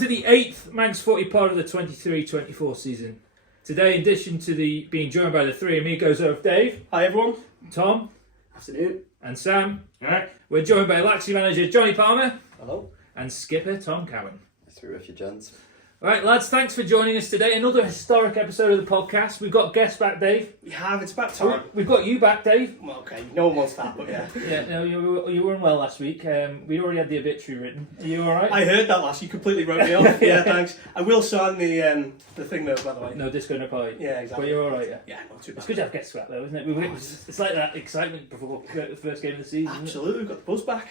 to the 8th Manx Footy pod of the 23-24 season. Today, in addition to being joined by the three amigos of Dave. Hi everyone. Tom. Afternoon. And Sam. Alright. We're joined by Laxey manager Johnny Palmer. Hello. And skipper Tom Cowin. Through with you, gents. Right, lads, thanks for joining us today. Another historic episode of the podcast. We've got guests back, Dave. We have, it's about time. We've got you back, Dave. Well, okay, no one wants that, but yeah. Yeah, no, you were unwell last week. We already had the obituary written. Are you alright? I heard that last, you completely wrote me off. Yeah, thanks. I will sign the thing though, by the way. No disco, no party. Yeah, exactly. But you're alright, yeah? Yeah, not too bad. It's good to have guests back though, isn't it? It's like that excitement before the first game of the season. Absolutely, we've got the buzz back.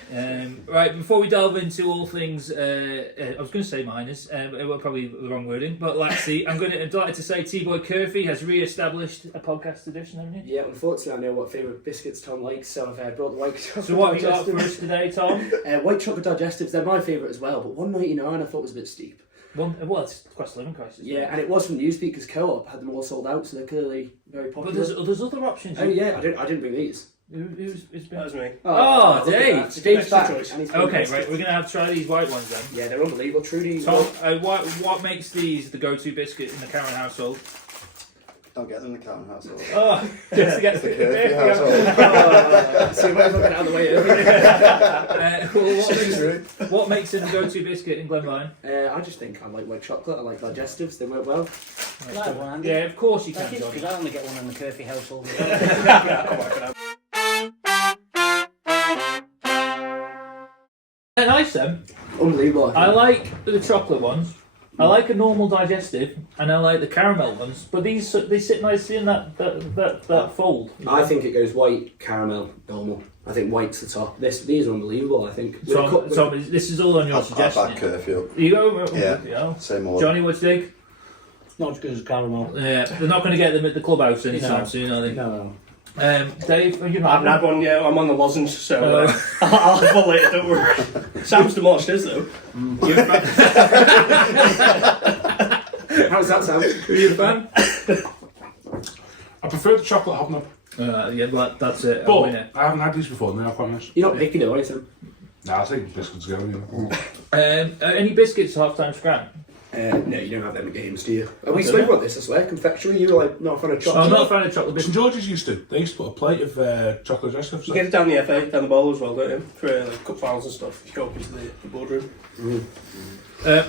Right, before we delve into all things, I was going to say minors, it was probably the wrong wording, but Laxey, I'm delighted to say T-Boy Curfew has re-established a podcast edition, haven't you? Yeah, unfortunately I know what favourite biscuits Tom likes, so I've brought the white chocolate. So what have you got for us today, Tom? White chocolate digestives, they're my favourite as well, but $1.99 I thought was a bit steep. Well, it's cost of living crisis. Yeah, and it was from the Newspeak because Co-op had them all sold out, so they're clearly very popular. But there's other options. Oh yeah, I didn't bring these. Who's been... That was me. Oh, Dave! Dave's back. choice. Okay, right, we're going to have to try these white ones then. Yeah, they're unbelievable, truly. Tom, what makes these the go-to biscuit in the Cowin household? Don't get them in the Cowin household. Oh, just to get the Curfew household. So you might as well get out of the way early. What makes it the go-to biscuit in Glenvine? I just think I like white chocolate, I like digestives, they work well. Yeah, of course you can, because I only get one in the Curfew household. They're nice then. Unbelievable. I like the chocolate ones. I like a normal digestive, and I like the caramel ones. But they sit nicely in that fold. I think it goes white, caramel, normal. I think white's the top. These are unbelievable, I think. So this is all on your suggestion. I'd back Curfew. You go? Yeah. Same order. Johnny, what do you think? Not as good as caramel. Yeah, they're not going to get them at the clubhouse anytime soon, are they? No. Dave, are you I haven't had one yet, I'm on the lozenge, so I'll have one later, don't worry. Sam's demolished his though. How's that sound? Are you a fan? I prefer the chocolate hobnob, Yeah, well, that's it. but I haven't had these before and they're quite nice. You're not picking it, are you, Sam? Nah, I think biscuits go, yeah. Any biscuits at half-time scram? No, you don't have them at games, do you? We spoke about this, I swear. Confectionery, you were like not a fan of chocolate. I'm not a fan of chocolate St biscuits. George's used to. They used to put a plate of chocolate digestives. You get it down the FA, down the bowl as well, don't you? For like cup finals and stuff. You go up into the boardroom. Right,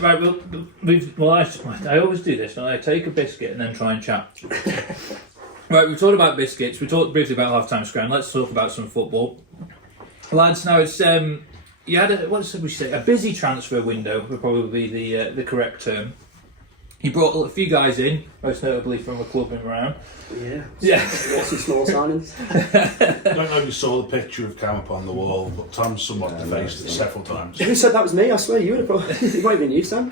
I always do this. I take a biscuit and then try and chat. Right, we've talked about biscuits. We talked briefly about half-time scram. Let's talk about some football. Lads, now it's... you had a busy transfer window would probably be the correct term. You brought a few guys in, most notably from a club in around. Yeah. Lots of small signings. I don't know if you saw the picture of Cam up on the wall, but Tom's somewhat defaced it several times. Who said that was me? I swear you would have probably... It might have been you, Sam.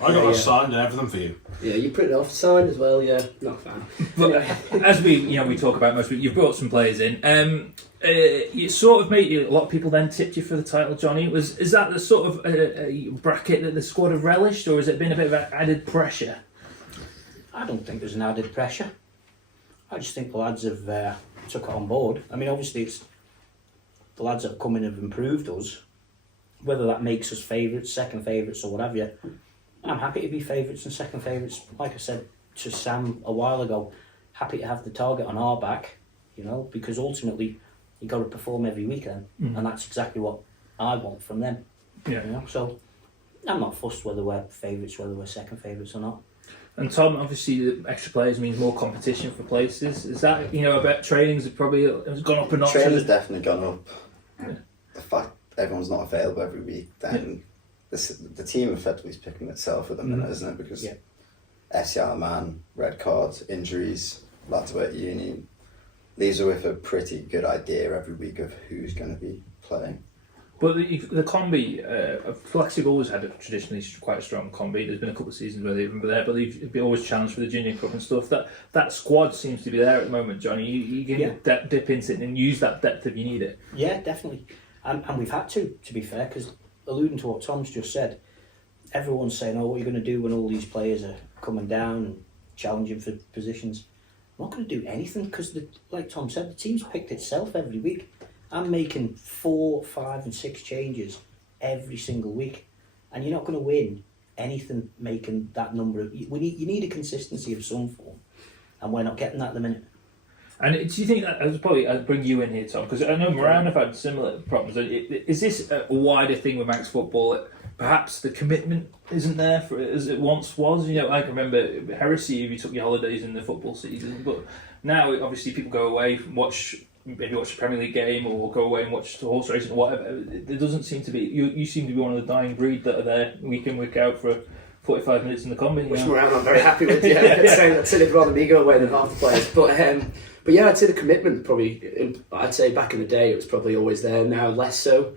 I got it signed and everything for you. Yeah, you put it off signed as well, yeah. Not a fan. But as we talk about most people, you've brought some players in. You sort of made a lot of people then tipped you for the title, Johnny. Is that the sort of a bracket that the squad have relished, or has it been a bit of added pressure? I don't think there's an added pressure. I just think the lads have took it on board. I mean, obviously, it's the lads that have come in have improved us. Whether that makes us favourites, second favourites, or whatever, I'm happy to be favourites and second favourites. Like I said to Sam a while ago, happy to have the target on our back, because ultimately you got to perform every weekend, and that's exactly what I want from them. Yeah. So I'm not fussed whether we're favourites, whether we're second favourites or not. And Tom, obviously, the extra players means more competition for places. Is that I bet trainings have probably gone up a notch? Training's definitely gone up. Yeah. The fact everyone's not available every week, then the team effectively is picking itself at the minute, isn't it? Because SCR man, red cards, injuries, lads away at uni, leaves her with a pretty good idea every week of who's going to be playing. But the combi, Laxey have always had traditionally quite a strong combi. There's been a couple of seasons where they've been there, but they've been always challenged for the junior cup and stuff. That squad seems to be there at the moment, Johnny. You can dip into it and use that depth if you need it. Yeah, definitely. And we've had to be fair, because alluding to what Tom's just said, everyone's saying, what are you going to do when all these players are coming down and challenging for positions? I'm not going to do anything because, like Tom said, the team's picked itself every week. I'm making 4, 5 and 6 changes every single week, and you're not going to win anything making that number of. You need a consistency of some form, and we're not getting that at the minute. And do you think that I'd bring you in here, Tom? Because I know Moran have had similar problems. Is this a wider thing with Manx football? Perhaps the commitment isn't there for as it once was. You know, I can remember heresy if you took your holidays in the football season, but now obviously people go away, watch the Premier League game, or go away and watch the horse racing or whatever. There doesn't seem to be. You seem to be one of the dying breed that are there week in, week out for 45 minutes in the combi. Which I'm very happy with. Yeah, I'd say they'd rather me go away than half the players. But yeah, I'd say the commitment probably. I'd say back in the day it was probably always there. Now less so.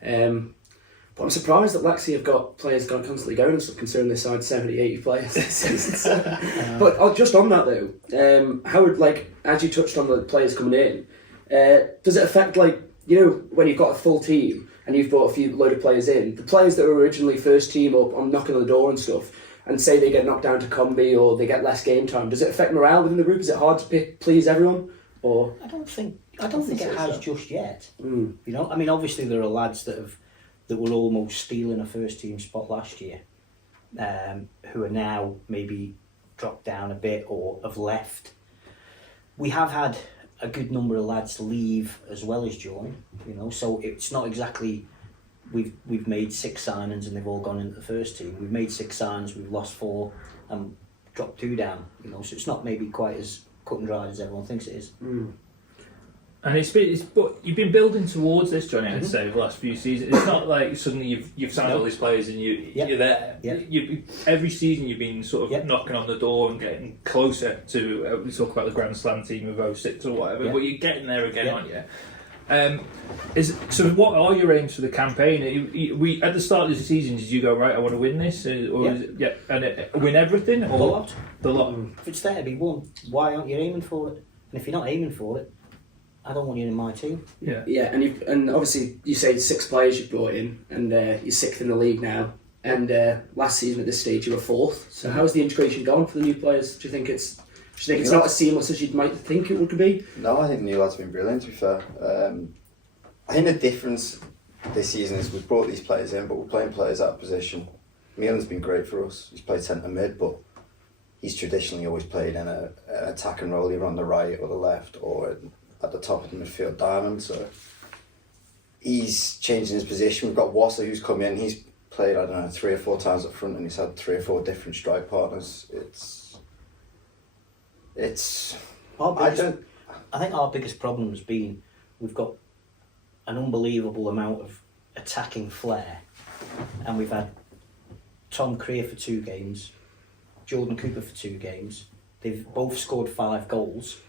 But I'm surprised that Laxey have got players constantly going and stuff, considering they signed 70, 80 players this season. But just on that though, how would, like, as you touched on the players coming in, does it affect, like, you know, when you've got a full team and you've brought a load of players in, the players that were originally first team or on knocking on the door and stuff, and say they get knocked down to Combi or they get less game time, does it affect morale within the group? Is it hard to please everyone? Or I don't think it has just yet. Mm. You know, I mean, obviously there are lads that were almost stealing a first team spot last year, who are now maybe dropped down a bit or have left. We have had a good number of lads leave as well as join, you know, so it's not exactly we've made 6 signings and they've all gone into the first team. We've made 6 signings, we've lost 4 and dropped 2 down, you know, so it's not maybe quite as cut and dried as everyone thinks it is. Mm. And but you've been building towards this, Johnny. I'd say over the last few seasons. It's not like suddenly you've signed all these players and you're there. Every season you've been sort of knocking on the door and getting closer to. We talk about the Grand Slam team of 06 or whatever, but you're getting there again, aren't you? So what are your aims for the campaign? We at the start of the season, did you go, right, I want to win this, or win everything, or the lot? If it's there to be won, why aren't you aiming for it? And if you're not aiming for it, I don't want you in my team. Yeah, and obviously you say 6 players you've brought in, and you're 6th in the league now. And last season at this stage you were 4th. So how's the integration gone for the new players? Do you think it's not as seamless as you might think it would be? No, I think the new lads have been brilliant, to be fair. I think the difference this season is we've brought these players in, but we're playing players out of position. Milan's been great for us. He's played centre mid, but he's traditionally always played in an attacking role, either on the right or the left, or at the top of the midfield diamond. So he's changing his position. We've got Wasser who's come in. He's played, I don't know, 3 or 4 times up front, and he's had 3 or 4 different strike partners. I think our biggest problem has been we've got an unbelievable amount of attacking flair, and we've had Tom Cowin for 2 games, Jordan Cooper for 2 games. They've both scored 5 goals,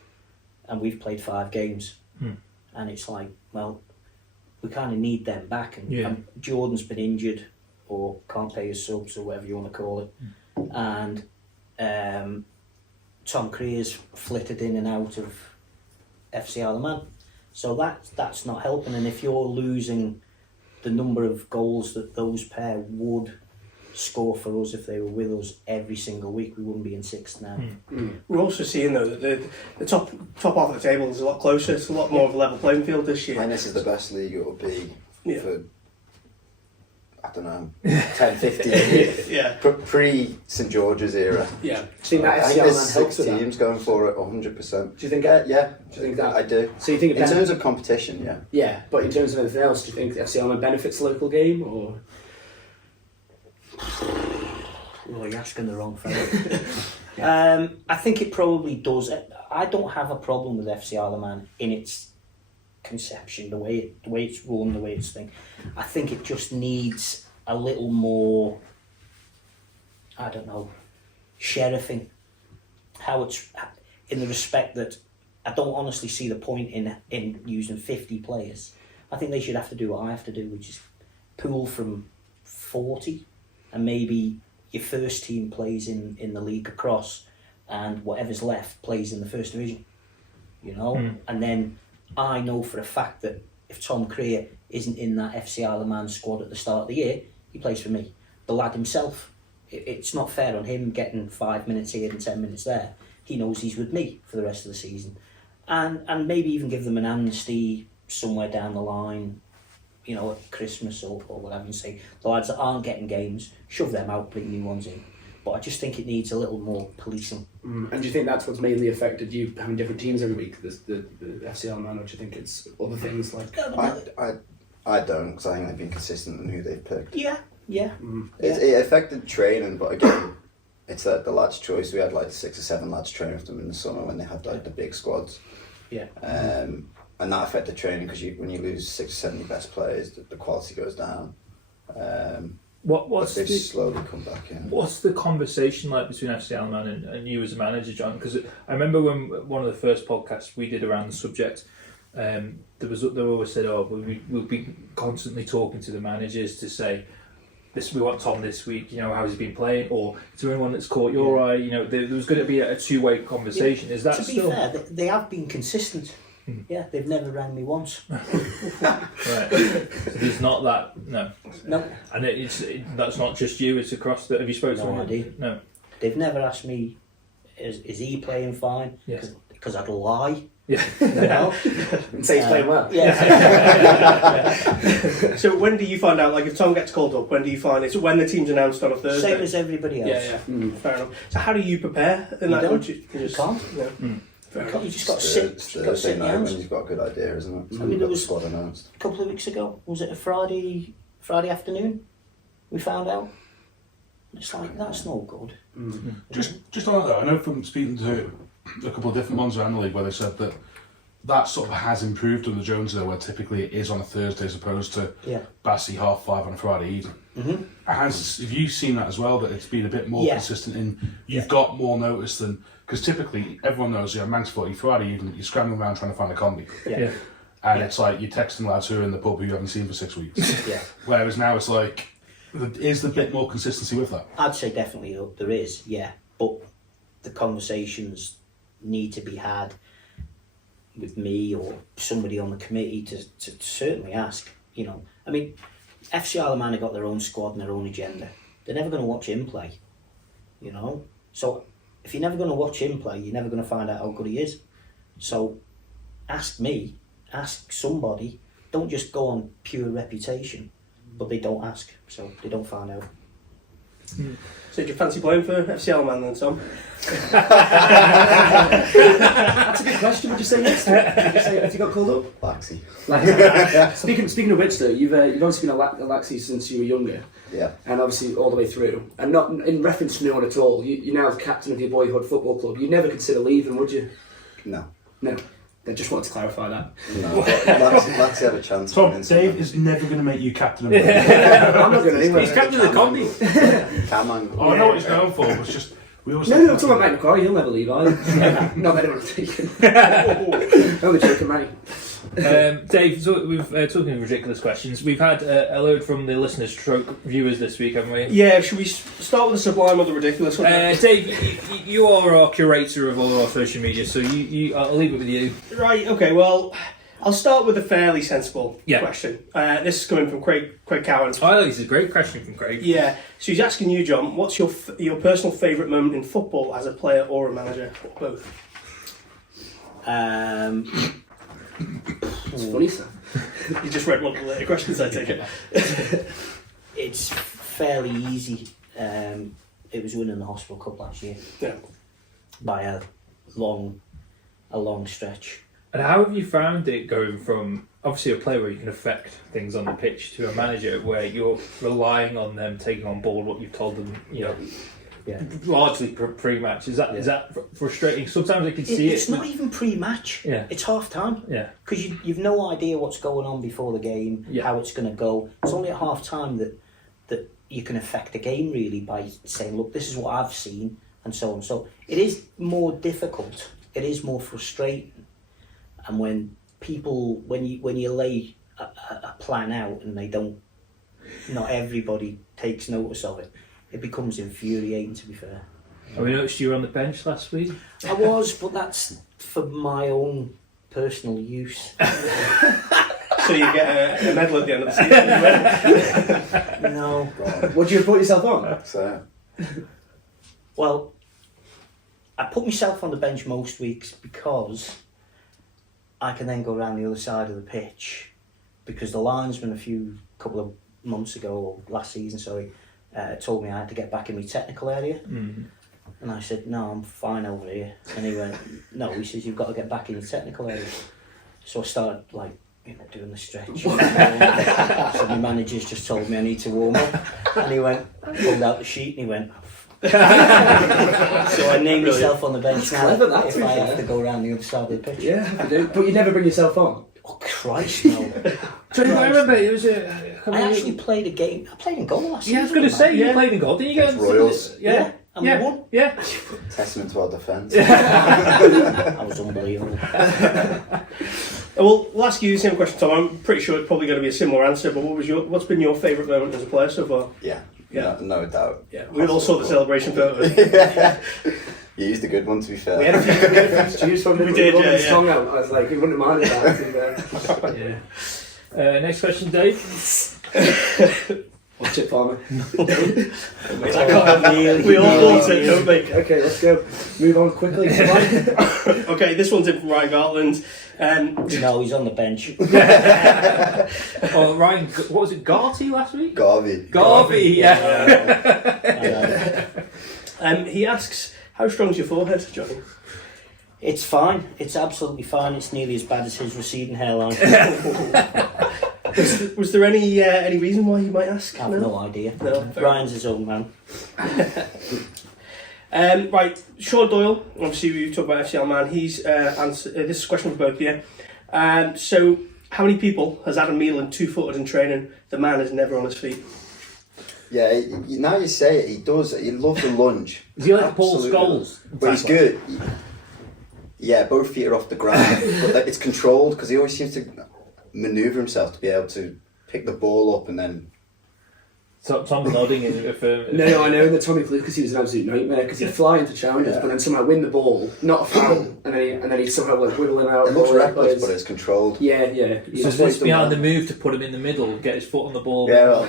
and we've played 5 games. And it's like, well, we kind of need them back. And Jordan's been injured or can't pay his subs or whatever you want to call it. And Tom Cowin's flitted in and out of FC Isle of Man. So that's not helping. And if you're losing the number of goals that those pair would score for us if they were with us every single week, we wouldn't be in 6th now. We're also seeing though that the top half of the table is a lot closer. It's a lot more of a level playing field this year. And this is the best league it will be for, I don't know, 10, 15 years. Pre St George's era. Yeah. See, I think there's 6 teams going for it 100%. Do you think? Yeah. Do you think that? I do. So you think in terms of competition, yeah. Yeah, but in terms of anything else, do you think FC Isle of Man benefits the local game, or? Well, you're asking the wrong fellow. I think it probably does. I don't have a problem with FC Isle of Man in its conception, the way it's run, the way it's thing. I think it just needs a little more, I don't know, sheriffing. How it's in the respect that I don't honestly see the point in using 50 players. I think they should have to do what I have to do, which is pool from 40. And maybe your first team plays in the league across, and whatever's left plays in the first division, you know. And then I know for a fact that if Tom Cowin isn't in that FC Isle of Man squad at the start of the year, he plays for me. The lad himself, it's not fair on him getting 5 minutes here and 10 minutes there. He knows he's with me for the rest of the season, and maybe even give them an amnesty somewhere down the line, you know, at Christmas or whatever, and say the lads that aren't getting games, shove them out, bring new ones in. But I just think it needs a little more policing. And do you think that's what's mainly affected you having different teams every week, the FCL man, or do you think it's other things like... I don't, because I think they've been consistent in who they've picked. Yeah. It affected training, but again, it's the lads' choice. We had like 6 or 7 lads training with them in the summer when they had like the big squads. Yeah. And that affected training because when you lose 6 or 7 of your best players, the quality goes down. What's they've the, slowly come back in. What's the conversation like between FCL man and you as a manager, John? Because I remember when one of the first podcasts we did around the subject, they always said, we'll be constantly talking to the managers to say, we want Tom this week, you know, how's he been playing, or is there anyone that's caught your eye? You know, there was going to be a two-way conversation. Is that to be still fair, they have been consistent. Yeah, they've never rang me once. right? So there's not that, no. And that's not just you; it's across the. Have you spoken to anyone? No. They've never asked me, is he playing fine? Yes. Because I'd lie. Yeah. You know? And say he's playing well. Yeah. So when do you find out, like if Tom gets called up, when do you find it's when the team's announced on a Thursday? Same as everybody else. Yeah. Fair enough. So how do a prepare? In You that? don't. You just can't. Yeah. You just got to sit. It's You've got to sit in your night when hands. you've got a good idea, isn't it? I mean, there was squad announced. a couple of weeks ago. Was it a Friday afternoon? We found out. It's like, that's no good. Just on that though, I know from speaking to a couple of different ones around the league where they said that sort of has improved under Jones there, where typically it is on a Thursday as opposed to Bassey 5:30 on a Friday evening. Have you seen that as well, that it's been a bit more consistent in you've got more notice than, because typically everyone knows Manx Footy Friday evening you're scrambling around trying to find a combi. And it's like you're texting lads who are in the pub who you haven't seen for 6 weeks. Whereas now it's like, is there a bit more consistency with that? I'd say definitely there is, but the conversations need to be had with me or somebody on the committee to certainly ask, you know. I mean, FC Isle of Man have got their own squad and their own agenda. They're never going to watch him play, you know. So if you're never going to watch him play, you're never going to find out how good he is. So ask me, ask somebody. Don't just go on pure reputation, but they don't ask, so they don't find out. So do you fancy playing for FCL man then, Tom? That's a good question. Would you say yes to it? Would you say if you got called up? Laxey. Speaking of which, though, you've obviously been at Laxey since you were younger. Yeah. And obviously all the way through. And not in reference to no one at all. You're now the captain of your boyhood football club. You'd never consider leaving, would you? No. I just wanted to clarify that. No. Laxey have a chance. Tom, Dave is never going to make you captain of the I'm not going anywhere. He's captain of the combi. Caman. Oh, I know what he's going for, but it's just we always No, I'm talking about Mike Macquarie. He'll never leave either. Not that anyone's taken. Only joking, mate. Dave, so we've talking ridiculous questions. We've had a load from the listeners stroke viewers this week, haven't we? Yeah, should we start with the sublime or the ridiculous one? Dave, you are our curator of all our social media, so I'll leave it with you. Right, okay, well, I'll start with a fairly sensible question. This is coming from Craig Cowin. Oh, this is a great question from Craig. Yeah, so he's asking you, John, what's your personal favourite moment in football as a player or a manager, or both? It's funny, sir. You just read one of the later questions, I take it. It's fairly easy. It was winning the Hospital Cup last year. Yeah. By a long stretch. And how have you found it going from obviously a player where you can affect things on the pitch to a manager where you're relying on them taking on board what you've told them, you know, largely pre-match? Is that frustrating? Sometimes I can see it's not even pre-match. It's half time. Because you've no idea what's going on before the game, how it's going to go. It's only at half time that you can affect the game really by saying, look, this is what I've seen, and so on. So it is more difficult. It is more frustrating. And when you lay a plan out and not everybody takes notice of it, it becomes infuriating, to be fair. And we noticed you were on the bench last week. I was, but that's for my own personal use. So you get a medal at the end of the season? No. What do you put yourself on? So. Well, I put myself on the bench most weeks because I can then go around the other side of the pitch because the linesman couple of months ago, or last season, sorry, told me I had to get back in my technical area. And I said, no, I'm fine over here. And he went, no, he says, you've got to get back in your technical area. So I started, doing the stretch. So my manager's just told me I need to warm up. And he pulled out the sheet and he went, so I named myself on the bench now clever, that, if I have to go around the other side of the pitch. Yeah, but you never bring yourself on. Oh, Christ, no. I remember it was I actually played a game. I played in goal last season. I was going to say, you played in goal, didn't you? Against Royals. Yeah. And we won. Yeah. Testament to our defence. I was unbelievable. Well, I'll ask you the same question, Tom. I'm pretty sure it's probably going to be a similar answer, but what's been your favourite moment as a player so far? Yeah. Yeah. No doubt. Yeah, we all saw the celebration photo. Yeah. You used a good one, to be fair. We had a few fixtures from We did, yeah. Song out. I was like, you wouldn't mind that. Yeah. Next question, Dave. Watch it for me. We all want it, don't we? Okay, let's go. Move on quickly. Okay, this one's in from Ryan Gartland. No, he's on the bench. Oh, Ryan, what was it, Garty last week? Garvey, yeah. He asks, how strong's your forehead, Johnny? It's fine. It's absolutely fine. It's nearly as bad as his receding hairline. Was there any reason why you might ask? I have no idea. No, Ryan's his own man. Right, Sean Doyle, obviously we talked about FCL Man, he's answered, this is a question for both of you. So, how many people has Adam Meelan two-footed in training? The man is never on his feet. Yeah, now you say it, he does. He loves the lunge. Is he like Paul Absolutely. Scholes? But he's good. Yeah, both feet are off the ground, but it's controlled because he always seems to manoeuvre himself to be able to pick the ball up and then. Tom's nodding in No, I know. And the Tommy Lucas, he was an absolute nightmare because he'd fly into challenges, but then somehow win the ball, not a foul, and then he'd somehow wiggling out. It looks reckless, but it's controlled. Yeah. So it's behind the move to put him in the middle, get his foot on the ball. Yeah, well.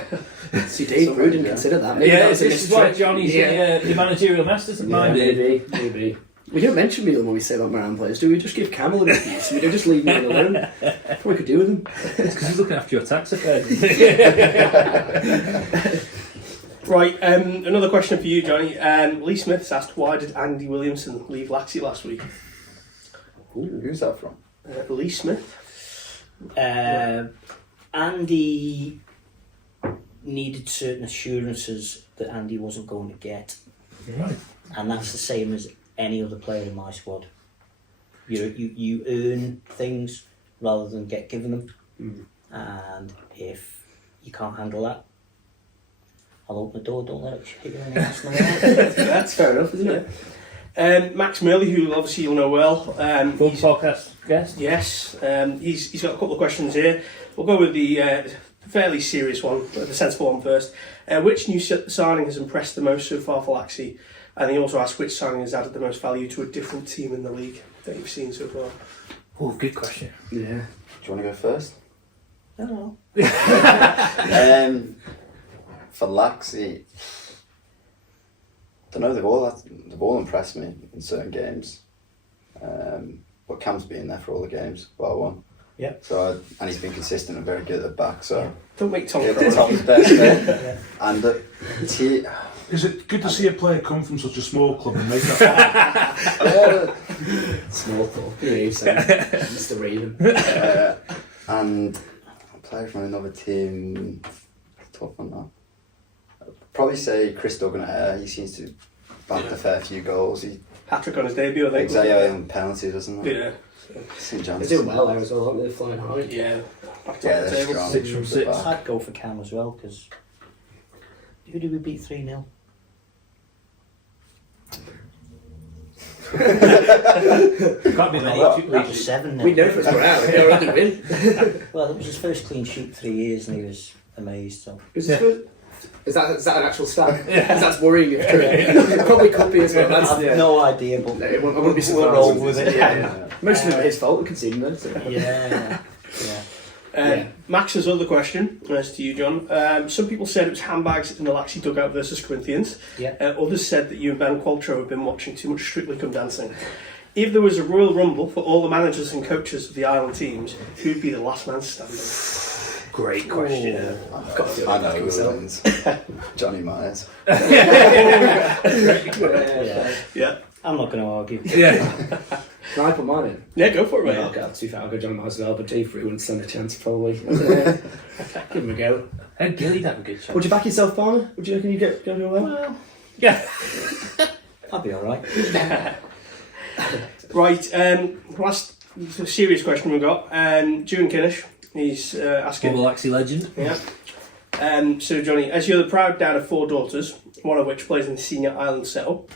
See, Dave Brew didn't consider that. Maybe Yeah, that's this is why Johnny's the managerial master doesn't mind it. Maybe. We don't mention Meelan when we say about Moran players, do we? Just give Camel an abuse. We don't just leave Meelan alone. Probably could do with him. It's because he's looking after your tax affairs. Right, another question for you, Johnny. Lee Smith's asked, why did Andy Williamson leave Laxey last week? Ooh, who's that from? Lee Smith. Andy needed certain assurances that Andy wasn't going to get. Right. And that's the same as any other player in my squad. You earn things rather than get given them. And if you can't handle that, I'll open the door, don't let it hit you in the ass. That's fair enough, isn't it? Max Murley, who obviously you'll know well. Full podcast guest. Yes, he's got a couple of questions here. We'll go with the fairly serious one, the sensible one first. Which new signing has impressed the most so far for Laxey? And he also asked which signing has added the most value to a different team in the league that you've seen so far. Oh, good question. Yeah. Do you want to go first? No. For Laxey, don't know. They've all impressed me in certain games. But Cam's been there for all the games, bar one. Yeah. So and he's been consistent and very good at the back. So Don't make Tom. yeah, Tom's best there. And Is it good to see a player come from such a small club and make that? Small talk. Yeah, you said Mr. Raven. And a player from another team, tough on that. I'd probably say Chris Duggan at Ayr. He seems to back a fair few goals. He Hat-trick on his debut, I think. exactly on penalties, doesn't he? Yeah. St. They're John's. doing well there as well, aren't they? They're flying high. Yeah. Back Yeah, top of the they're table. strong. 6 from 6. Back. I'd go for Cam as well, because who did we beat 3-0? Can't be many. That was 7-0. We know for us we're out. We'd already win. Well, it was his first clean sheet 3 years, and he was amazed. So Is that an actual stat? Yeah. That's worrying if true. It probably could be as well. That's, I've no idea, but I wouldn't be surprised. we'll roll with it. Yeah. Most of it his fault, conceding them. So. Yeah. Max's other question is to you, John. Some people said it was handbags in the Laxey dugout versus Corinthians. Yeah. Others said that you and Ben Qualtrough have been watching too much Strictly Come Dancing. If there was a Royal Rumble for all the managers and coaches of the island teams, who'd be the last man standing? Great question. I know who wins. Johnny Myers. Yeah. I'm not going to argue. Yeah. Can I put mine in? Yeah, go for it, mate. Yeah, okay, to be fair, I'll go John Myers as well, but Dave Free wouldn't stand a chance, probably. Give him a go. And Gilly'd have a good shot. Would you back yourself, Palmer? Would you reckon you go well? Well, Yeah. I'll be alright. Right, last serious question we've got. June Kinnish, he's asking... Former Laxey legend. Yeah. So, Johnny, as you're the proud dad of 4 daughters, one of which plays in the senior island setup,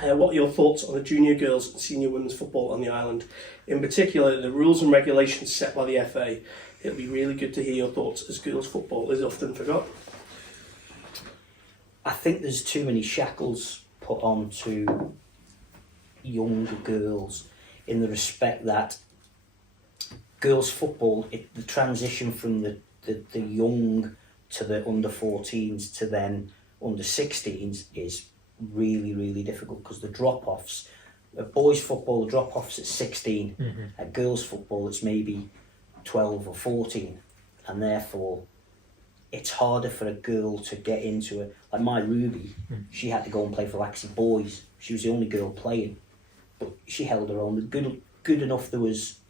what are your thoughts on the junior girls and senior women's football on the island? In particular, the rules and regulations set by the FA. It'll be really good to hear your thoughts, as girls' football is often forgot. I think there's too many shackles put on to younger girls in the respect that girls' football, the transition from the young to the under 14s to then under 16s is really, really difficult because the drop-offs, at boys' football, the drop-offs at 16, at girls' football it's maybe 12 or 14, and therefore it's harder for a girl to get into it. Like my Ruby, she had to go and play for Laxey boys. She was the only girl playing, but she held her own. Good enough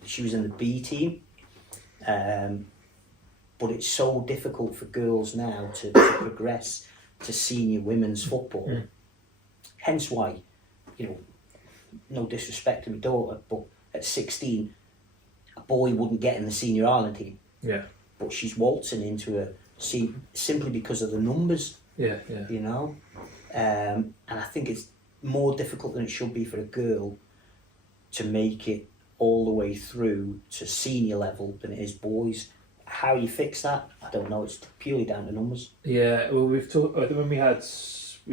she was in the B team, but it's so difficult for girls now to progress to senior women's football. Hence why, no disrespect to my daughter, but at 16, a boy wouldn't get in the senior Ireland team. Yeah. But she's waltzing into a simply because of the numbers. Yeah. And I think it's more difficult than it should be for a girl to make it all the way through to senior level than it is boys. How you fix that, I don't know. It's purely down to numbers. Yeah. Well, we've talked when we've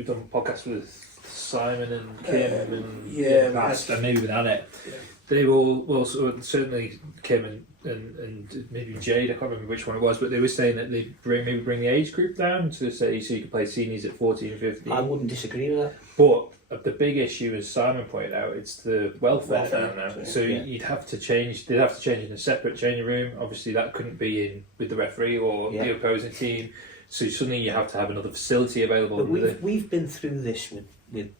done podcasts with Simon and Kim and past, and maybe with Annette. Yeah. They were certainly Kim and maybe Jade. I can't remember which one it was, but they were saying that they bring the age group down to say so you can play seniors at 14, 15. I wouldn't disagree with that. But the big issue, as Simon pointed out, it's the welfare down now. So you'd have to change. They'd have to change in a separate changing room. Obviously, that couldn't be in with the referee or the opposing team. So suddenly you have to have another facility available. But we've been through this with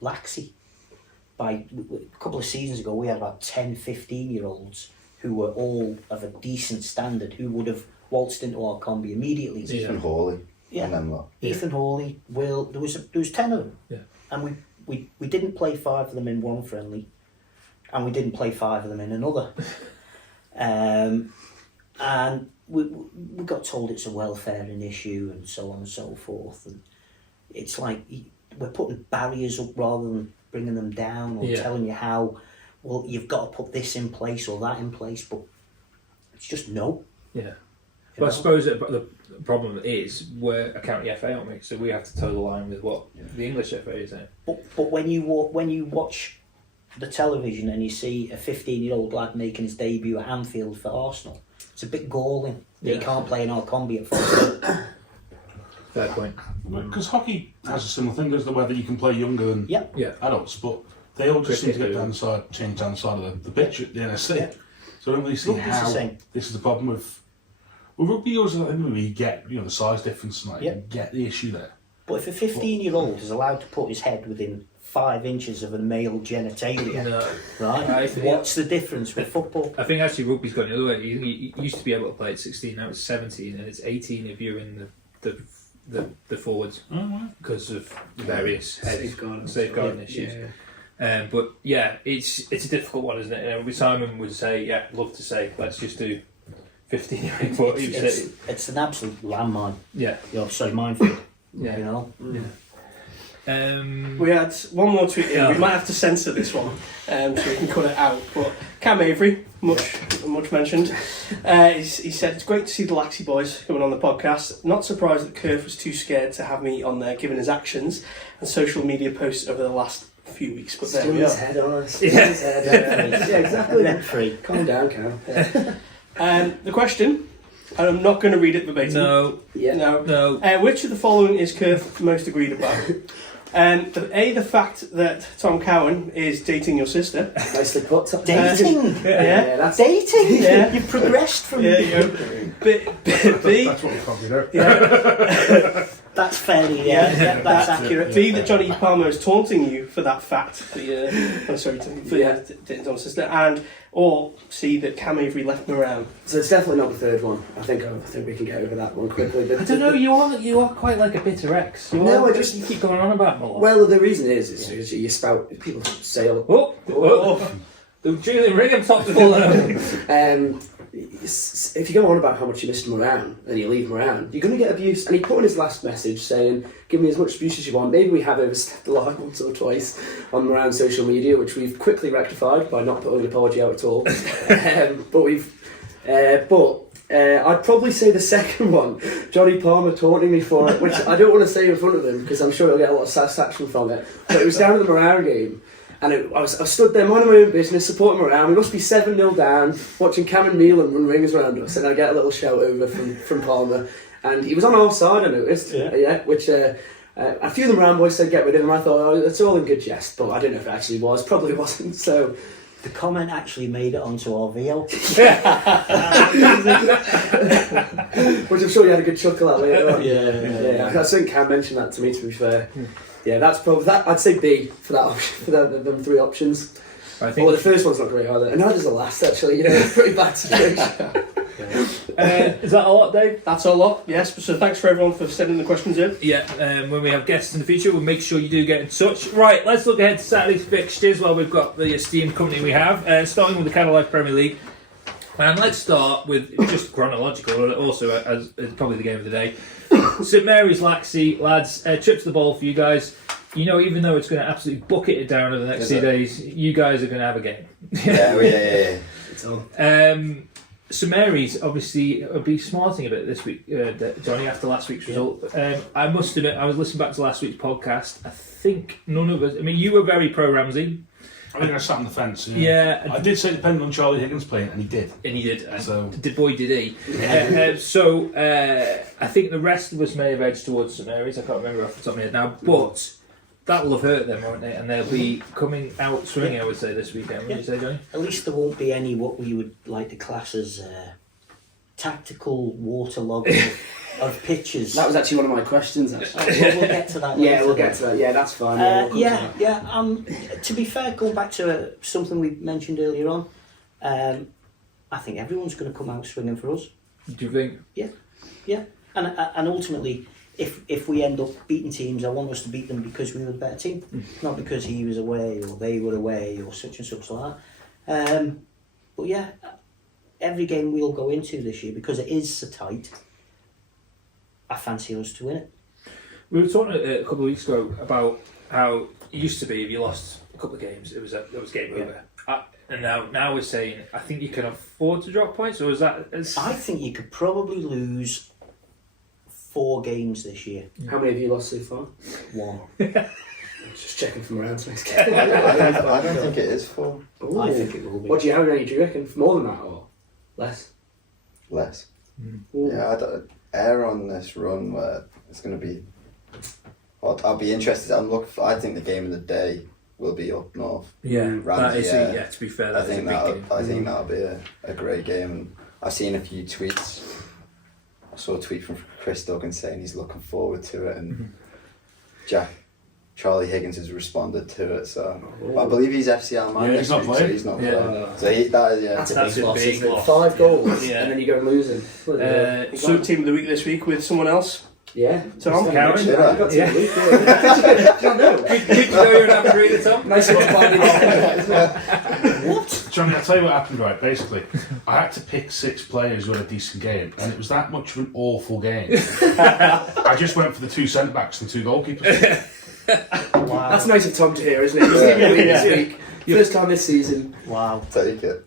Laxey. A couple of seasons ago, we had about 10, 15-year-olds who were all of a decent standard, who would have waltzed into our combi immediately. Ethan Hawley. Yeah. And then what? Ethan Hawley, Will. There was 10 of them. Yeah. And we didn't play 5 of them in one friendly, and we didn't play 5 of them in another. And we got told it's a welfaring issue and so on and so forth. And it's like we're putting barriers up rather than bringing them down or telling you how, well, you've got to put this in place or that in place, but it's just no. Yeah. But I suppose the problem is we're a county FA, aren't we? So we have to toe the line with what the English FA is saying. But when you watch the television and you see a 15-year-old lad making his debut at Anfield for Arsenal, it's a bit galling that he can't play in our combi at 14. Fair point. Because hockey has a similar thing, doesn't it, whether you can play younger than adults, but they all just seem to get change down the side of the pitch at the NSC. Yeah. So I don't really see how this is the problem with rugby. Or we get the size difference and you get the issue there. But if a 15-year-old is allowed to put his head within 5 inches of a male genitalia, right? What's the difference with football? I think actually rugby's gone the other way. You used to be able to play at 16, now it's 17, and it's 18 if you're in the forwards because of the various safeguarding issues. Yeah. But it's a difficult one, isn't it? Simon would say, love to say, let's just do 15. But it's an absolute landmine. Yeah. Minefield. Yeah. We had one more tweet in. We might have to censor this one so we can cut it out. But Cam Avery, much mentioned, he said, it's great to see the Laxey boys coming on the podcast. Not surprised that Kirk was too scared to have me on there given his actions and social media posts over the last few weeks. But there we are. Head on us. Yeah, exactly. Rent free. Calm down, Cam. The question, and I'm not going to read it verbatim. No. Which of the following is Kirk most agreed about? The fact that Tom Cowin is dating your sister. Nicely put. Tom. Dating? Yeah. That's Dating? Yeah. You've progressed from... Yeah, you know. B, That's what we probably do. That's fairly, that's accurate. B, that Johnny Palmer is taunting you for that fact. For dating Tom's sister. Or C, that Cam Avery left him around. So it's definitely not the third one. I think we can get over that one quickly. But I don't know. You are quite like a bitter ex. You keep going on about him a lot. Well, the reason is you spout. People say, The Julian Ringham top's falling over. if you go on about how much you missed him around and you leave him around, you're going to get abuse. And he put in his last message saying, "Give me as much abuse as you want." Maybe we have overstepped the line once or twice on around social media, which we've quickly rectified by not putting an apology out at all. I'd probably say the second one, Johnny Palmer taunting me for it, which I don't want to say in front of him because I'm sure he'll get a lot of satisfaction from it. But it was down at the Moran game. And I stood there minding my own business, supporting him around. We must be 7-0 down, watching Cam and Neelan run rings around us, and I get a little shout over from Palmer. And he was on our side, I noticed. Which a few of the Moran boys said get rid of him. I thought, oh, it's all in good jest, but I don't know if it actually was. Probably wasn't. So The comment actually made it onto our VO. which I'm sure you had a good chuckle at later on. Yeah. I think Cam mentioned that to me. To be fair. Yeah, that's probably that. I'd say B for that option, for them three options. I think the first one's not great either, and neither's the last actually. Pretty bad situation. Is that a lot, Dave? That's a lot, yes. So thanks for everyone for sending the questions in. Yeah, when we have guests in the future, we'll make sure you do get in touch. Right, let's look ahead to Saturday's fixtures while we've got the esteemed company we have. Starting with the Cattle Life Premier League. And let's start with just chronological, also as probably the game of the day. St Mary's Laxey, lads, trip to the ball for you guys. You know, even though it's going to absolutely bucket it down over the next few days, you guys are going to have a game. Yeah. It's on. St Mary's obviously will be smarting a bit this week, Johnny, after last week's result. I must admit, I was listening back to last week's podcast. I think none of us, I mean, you were very pro-Ramsey. I think I sat on the fence. Yeah. I did say depending on Charlie Higgins playing, and he did. And he did. So did he? I think the rest of us may have edged towards St Mary's. I can't remember off the top of my head now, but that'll have hurt them, won't it? And they'll be coming out swinging, I would say, this weekend. What do you say, Johnny? At least there won't be any what we would like to class as tactical waterlogging of pitches. That was actually one of my questions. Actually. We'll get to that. Yeah, we'll get to that. Yeah, that's fine. To be fair, going back to something we mentioned earlier on, I think everyone's going to come out swinging for us. Do you think? Yeah, and ultimately, if we end up beating teams, I want us to beat them because we were the better team, not because he was away or they were away or such and such like that. But yeah, every game we'll go into this year, because it is so tight, I fancy us to win it. We were talking a couple of weeks ago about how it used to be if you lost a couple of games, it was game over. And now we're saying, I think you can afford to drop points, or is that? I think you could probably lose 4 games this year. How many have you lost so far? 1. Just checking from around. I don't think it is 4. Ooh. I think it will be. How many do you reckon? More than that or less? Less. Ooh. Yeah, I don't err on this run where it's going to be. I'll be interested. I think the game of the day will be up north. Yeah, Ramsey, to be fair, that's a big game. I think that'll be a great game. And I've seen a few tweets. I saw a tweet from Chris Duggan saying he's looking forward to it, and Charlie Higgins has responded to it. So I believe he's FCL man. Yeah, he's not playing. So he's not playing. So That's a big big loss. loss. 5 goals, Yeah. and then you go losing. So team of the week this week with someone else. Yeah, Tom Cowin? I got Yeah. to the week. Don't know. Keep going after reading, Tom. Nice one, What? Johnny, I'll tell you what happened, right? Basically, I had to pick 6 players who had a decent game, and it was that much of an awful game. I just went for the 2 centre-backs and 2 goalkeepers. Wow. That's nice of Tom to hear, isn't it? He's in the league this week. First time this season. Wow. take it.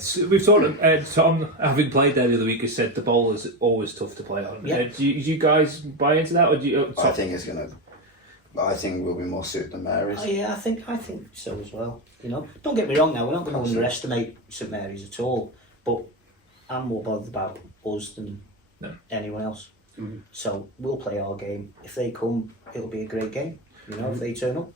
So we've talked. Tom, having played there the other week, has said the ball is always tough to play on. Yeah. Do you guys buy into that, or do you? I think we'll be more suited than Mary's. Oh, yeah, I think so as well. You know, don't get me wrong. Now we're not going to underestimate St Mary's at all, but I'm more bothered about us than anyone else. So we'll play our game. If they come, it'll be a great game. You know, if they turn up.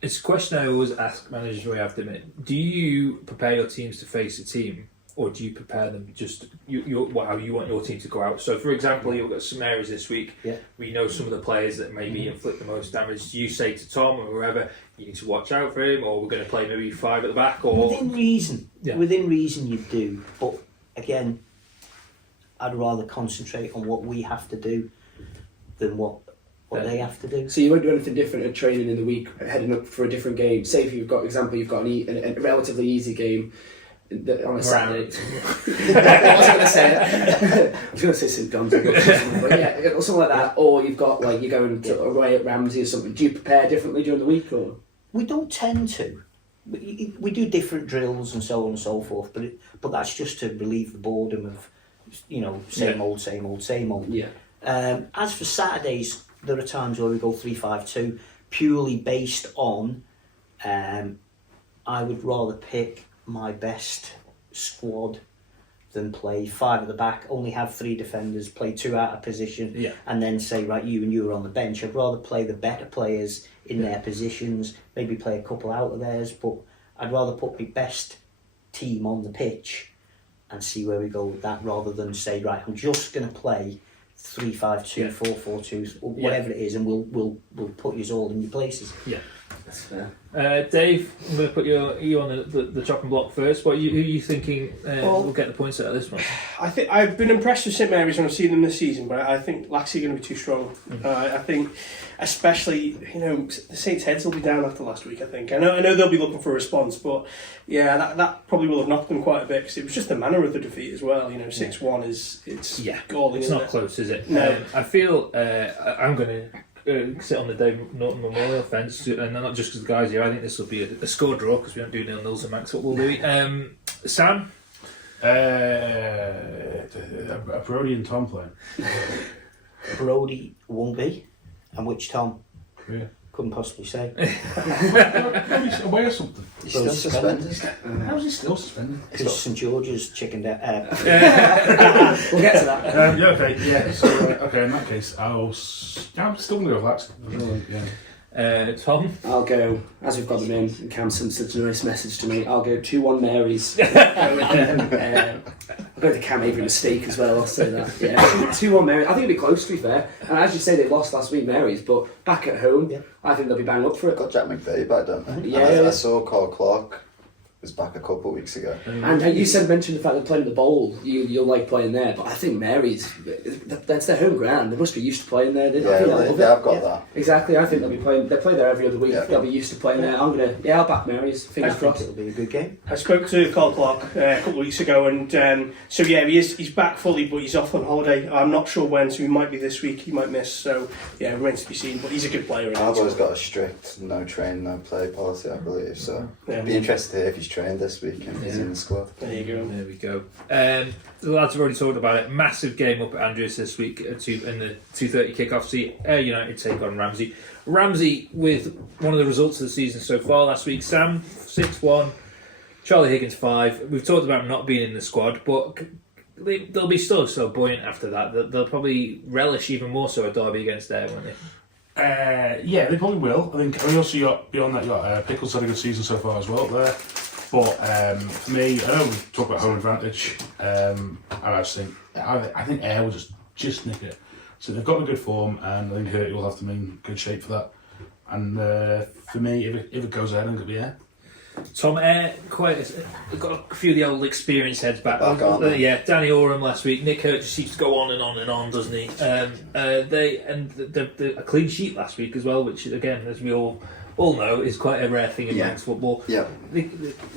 It's a question I always ask managers where I have to admit. Do you prepare your teams to face a team, or do you prepare them just how you want your team to go out? So, for example, you've got some areas this week. Yeah. We know some of the players that maybe inflict the most damage. Do you say to Tom or whoever, you need to watch out for him, or we're going to play maybe 5 at the back? Or Within reason. Yeah. Within reason you do. But again, I'd rather concentrate on what we have to do than what they have to do. So you won't do anything different at training in the week, heading up for a different game. Say if you've got a relatively easy game on a Saturday. I was going to say it. I was going to say St John's, but yeah, or something like that. Or you've got you're going away at Ramsey or something. Do you prepare differently during the week, or? We don't tend to. We do different drills and so on and so forth, but that's just to relieve the boredom of, same old, same old, same old. Yeah. As for Saturdays, there are times where we go 3-5-2, purely based on. I would rather pick my best squad than play 5 at the back, only have 3 defenders, play 2 out of position, and then say, right, you are on the bench. I'd rather play the better players in their positions, maybe play a couple out of theirs, but I'd rather put my best team on the pitch and see where we go with that, rather than say, right, I'm just going to play 3-5-2, 4-4-2, or whatever it is, and we'll put you all in your places. Yeah. That's fair. Dave, I'm going to put you on the chopping block first. Who are you thinking will get the points out of this one? I think I've been impressed with St Mary's when I've seen them this season, but I think Laxey are going to be too strong. I think, especially, the Saints' heads will be down after last week. I think I know they'll be looking for a response, but yeah, that probably will have knocked them quite a bit, because it was just the manner of the defeat as well. 6-1 it's galling. It's not close, is it? No. I feel I'm going to sit on the Dave Norton Memorial fence, and not just because the guys here. I think this will be a score draw, because we don't do 0-0s in Max football, do we? Sam? A Brody and Tom playing. Brody won't be, and which Tom? Yeah. Couldn't possibly say. Brody's away or something. He's still suspended. How's he still suspended? Because St George's chickened out. We'll get to that. Yeah, okay, yeah. So, okay, in that case, I'm still going to go with Laxey. Yeah. Tom? I'll go, as we've got them in, and Cam sent such a nice message to me, I'll go 2-1 Marys. I'll go to Cam Avery mistake as well, I'll say that. Yeah, 2-1 Marys. I think it'll be close, to be fair. And as you say, they lost last week, Marys, but back at home, I think they'll be bang up for it. Got Jack McVeigh back, don't they? Yeah. I saw Carl Clark was back a couple of weeks ago. And you mentioned the fact they're playing at the Bowl. You'll like playing there, but I think Mary's, that's their home ground. They must be used to playing there. They have got that. Exactly. I think they'll be playing. They play there every other week. Yeah. They'll be used to playing there. I'll back Mary's. Fingers crossed. It'll be a good game. I spoke to Carl Clark a couple of weeks ago, and so yeah, he's back fully, but he's off on holiday. I'm not sure when, so he might be this week. He might miss. So yeah, remains to be seen. But he's a good player. I've always got a strict no train, no play policy, I believe. So be interested to hear if he's trained this week. He's in the squad. There you go. There we go. The lads have already talked about it. Massive game up at Andrews this week in the 2:30 kickoff. See United take on Ramsey. Ramsey with one of the results of the season so far last week. Sam 6-1, Charlie Higgins 5. We've talked about him not being in the squad, but they'll be still so buoyant after that. They'll probably relish even more so a derby against there, won't they? Yeah, they probably will. I think. Also, beyond that, you got Pickles had a good season so far as well there. But for me, I know we talk about home advantage. I think Ayr will just nick it. So they've got a good form, and I think Hurty will have to be in good shape for that. And for me, if it goes ahead, I think it'll be Ayr. Tom Ayr, got a few of the old experienced heads back. Yeah, Danny Oram last week. Nick Hurt just seems to go on and on and on, doesn't he? They a clean sheet last week as well, which again, as we all know, is quite a rare thing in men's football. Yeah.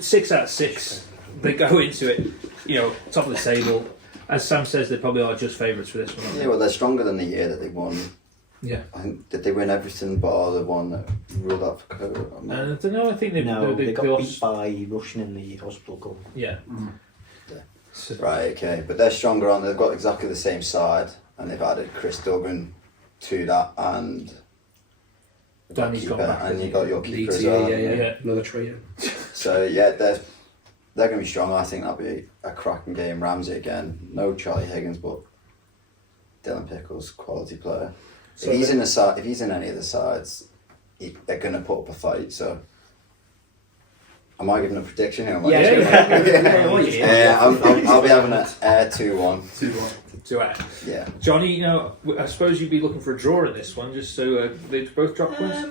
6 out of 6, they go into it, top of the table. As Sam says, they probably are just favourites for this one. Yeah, well, they're stronger than the year that they won. Yeah. I think, did they win everything bar the one that ruled out for COVID? I don't know, I think they got beat by Russian in the hospital goal. Yeah. So, right, okay. But they're stronger on, they've got exactly the same side, and they've added Chris Duggan to that, and Danny's got back, and you got your keeper as DT, well. Yeah. Another trio. So yeah, they're going to be strong. I think that'll be a cracking game. Ramsey again, no Charlie Higgins, but Dylan Pickles, quality player. So if he's in any of the sides, they're going to put up a fight. So, am I giving a prediction? Or am I I'll be having a 2-1. 2-1. Yeah. Johnny, I suppose you'd be looking for a draw in this one, just so they both drop points.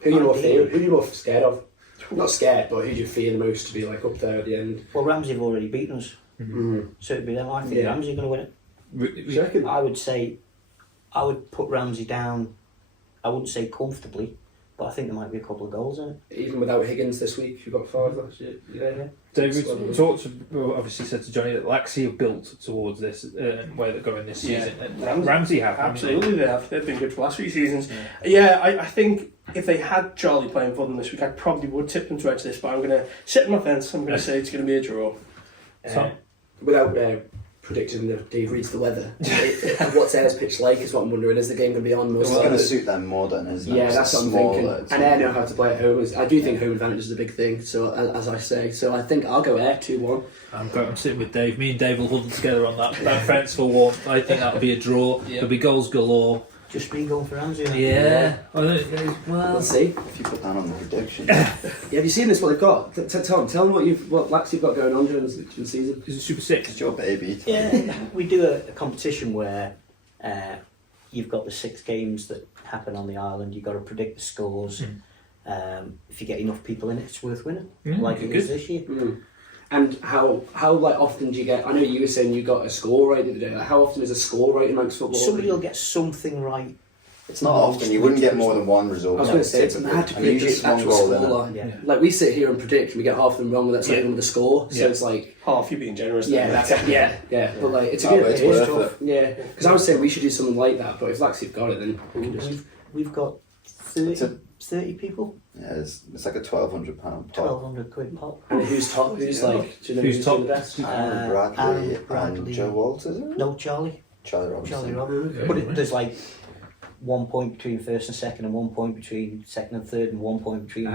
Who are you more scared of? Not scared, but who do you fear the most to be like up there at the end? Well, Ramsey have already beaten us, Mm-hmm. so it'd be them. I think Ramsey are going to win it. Do you reckon? I would say, I would put Ramsey down. I wouldn't say comfortably, but I think there might be a couple of goals in it. Even without Higgins this week, you got 5 last year. Yeah. David obviously said to Johnny that Laxey have built towards this where they're going this season. And Ramsey have. Absolutely, they have. They've been good for the last few seasons. I think if they had Charlie playing for them this week, I probably would tip them to edge this, but I'm going to sit on my fence. I'm going to say it's going to be a draw. Without predicting that Dave reads the weather, what's Ayer's pitch like is what I'm wondering. Is the game going to be on most? It's going to suit them more than, isn't it? Yeah, that's what I'm thinking. And Ayr know how to play at home. I do think home advantage is a big thing. So as I say, so I think I'll go Ayr 2-1. I'm sitting with Dave. Me and Dave will huddle together on that fence for warmth. I think that'll be a draw. There'll be goals galore. Just me going for Ramsey. Yeah. We'll see. If you put that on the prediction. Have you seen this? What they've got? Tom, tell them what Laxey have got going on during the season. Is it Super 6? It's your baby. Yeah, we do a competition where you've got the 6 games that happen on the island. You've got to predict the scores. If you get enough people in it, it's worth winning. Like it was this year. And how like often do you get? I know you were saying you got a score right the other day. Like, how often is a score right amongst football? Somebody will get something right. It's not often. You wouldn't get more than one result. I was going to say it's mad to predict the actual scoreline. Yeah. Like we sit here and predict, and we get half of them wrong, and that's not even the score. So it's like half you being generous. Yeah, that's it. Yeah. But like it's a Oh, good. it's It's worth tough. Yeah, because I was saying we should do something like that. But if Laxey have got it, then we can just. We've got 30 people. Yeah, it's like a £1,200 pot. £1,200 pot. And who's top? Who's like? Do you know Who's top? the best? Aaron Bradley and Joe Walters. No, Charlie. Charlie Robinson. Charlie Robinson. But there's like 1 point between first and second, and 1 point between second and third, and 1 point between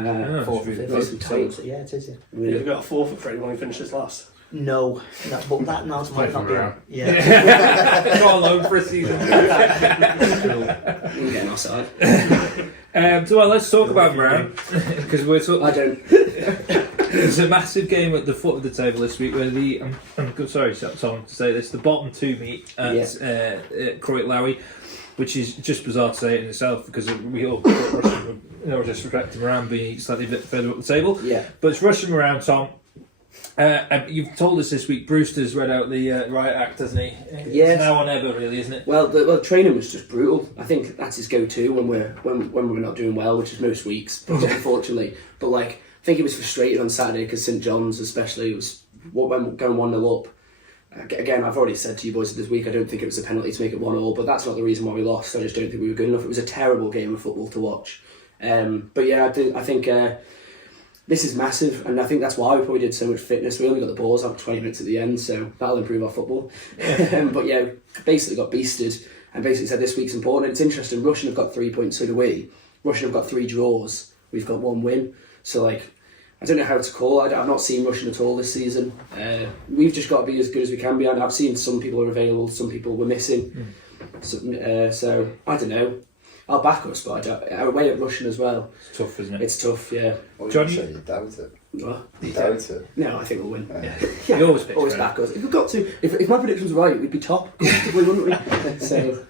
fourth and fifth. So yeah, it is. You've got a forfeit for anyone who finishes last. No, but that now might not be. Yeah. Not alone for a season. We're getting offside. So let's talk about Brown because we're talking. I don't. There's a massive game at the foot of the table this week where I'm sorry, Tom, to say this. The bottom 2 meet at Croydon Lowy, which is just bizarre to say it in itself because we all Russian, disrespect to Moran being slightly a bit further up the table. Yeah. But it's rushing around, Tom. You've told us this week Brewster's read out the riot act, hasn't he? Yes. It's now or never, really, isn't it? Well, the training was just brutal. I think that's his go-to when we're not doing well, which is most weeks, unfortunately. But like, I think he was frustrated on Saturday because St John's, especially, was when going 1-0 up. Again, I've already said to you boys this week, I don't think it was a penalty to make it 1-1, but that's not the reason why we lost. I just don't think we were good enough. It was a terrible game of football to watch. But yeah, I think this is massive, and I think that's why we probably did so much fitness. We only got the balls out 20 minutes at the end, so that'll improve our football. But yeah, basically got beasted, and basically said this week's important. It's interesting, Russian have got 3 points, so do we. Russian have got 3 draws, we've got 1 win. So like, I don't know how to call it. I've not seen Russian at all this season. We've just got to be as good as we can be, and I've seen some people are available, some people were missing. So I don't know. I'll back us, but I away at Russian as well. It's tough, isn't it? It's tough, yeah. Johnny? So you doubt it. What? You doubt it. No, I think we'll win. Yeah. You always pick always Brown. back us. If we've got to, if my prediction's right, we'd be top comfortably, wouldn't we? So,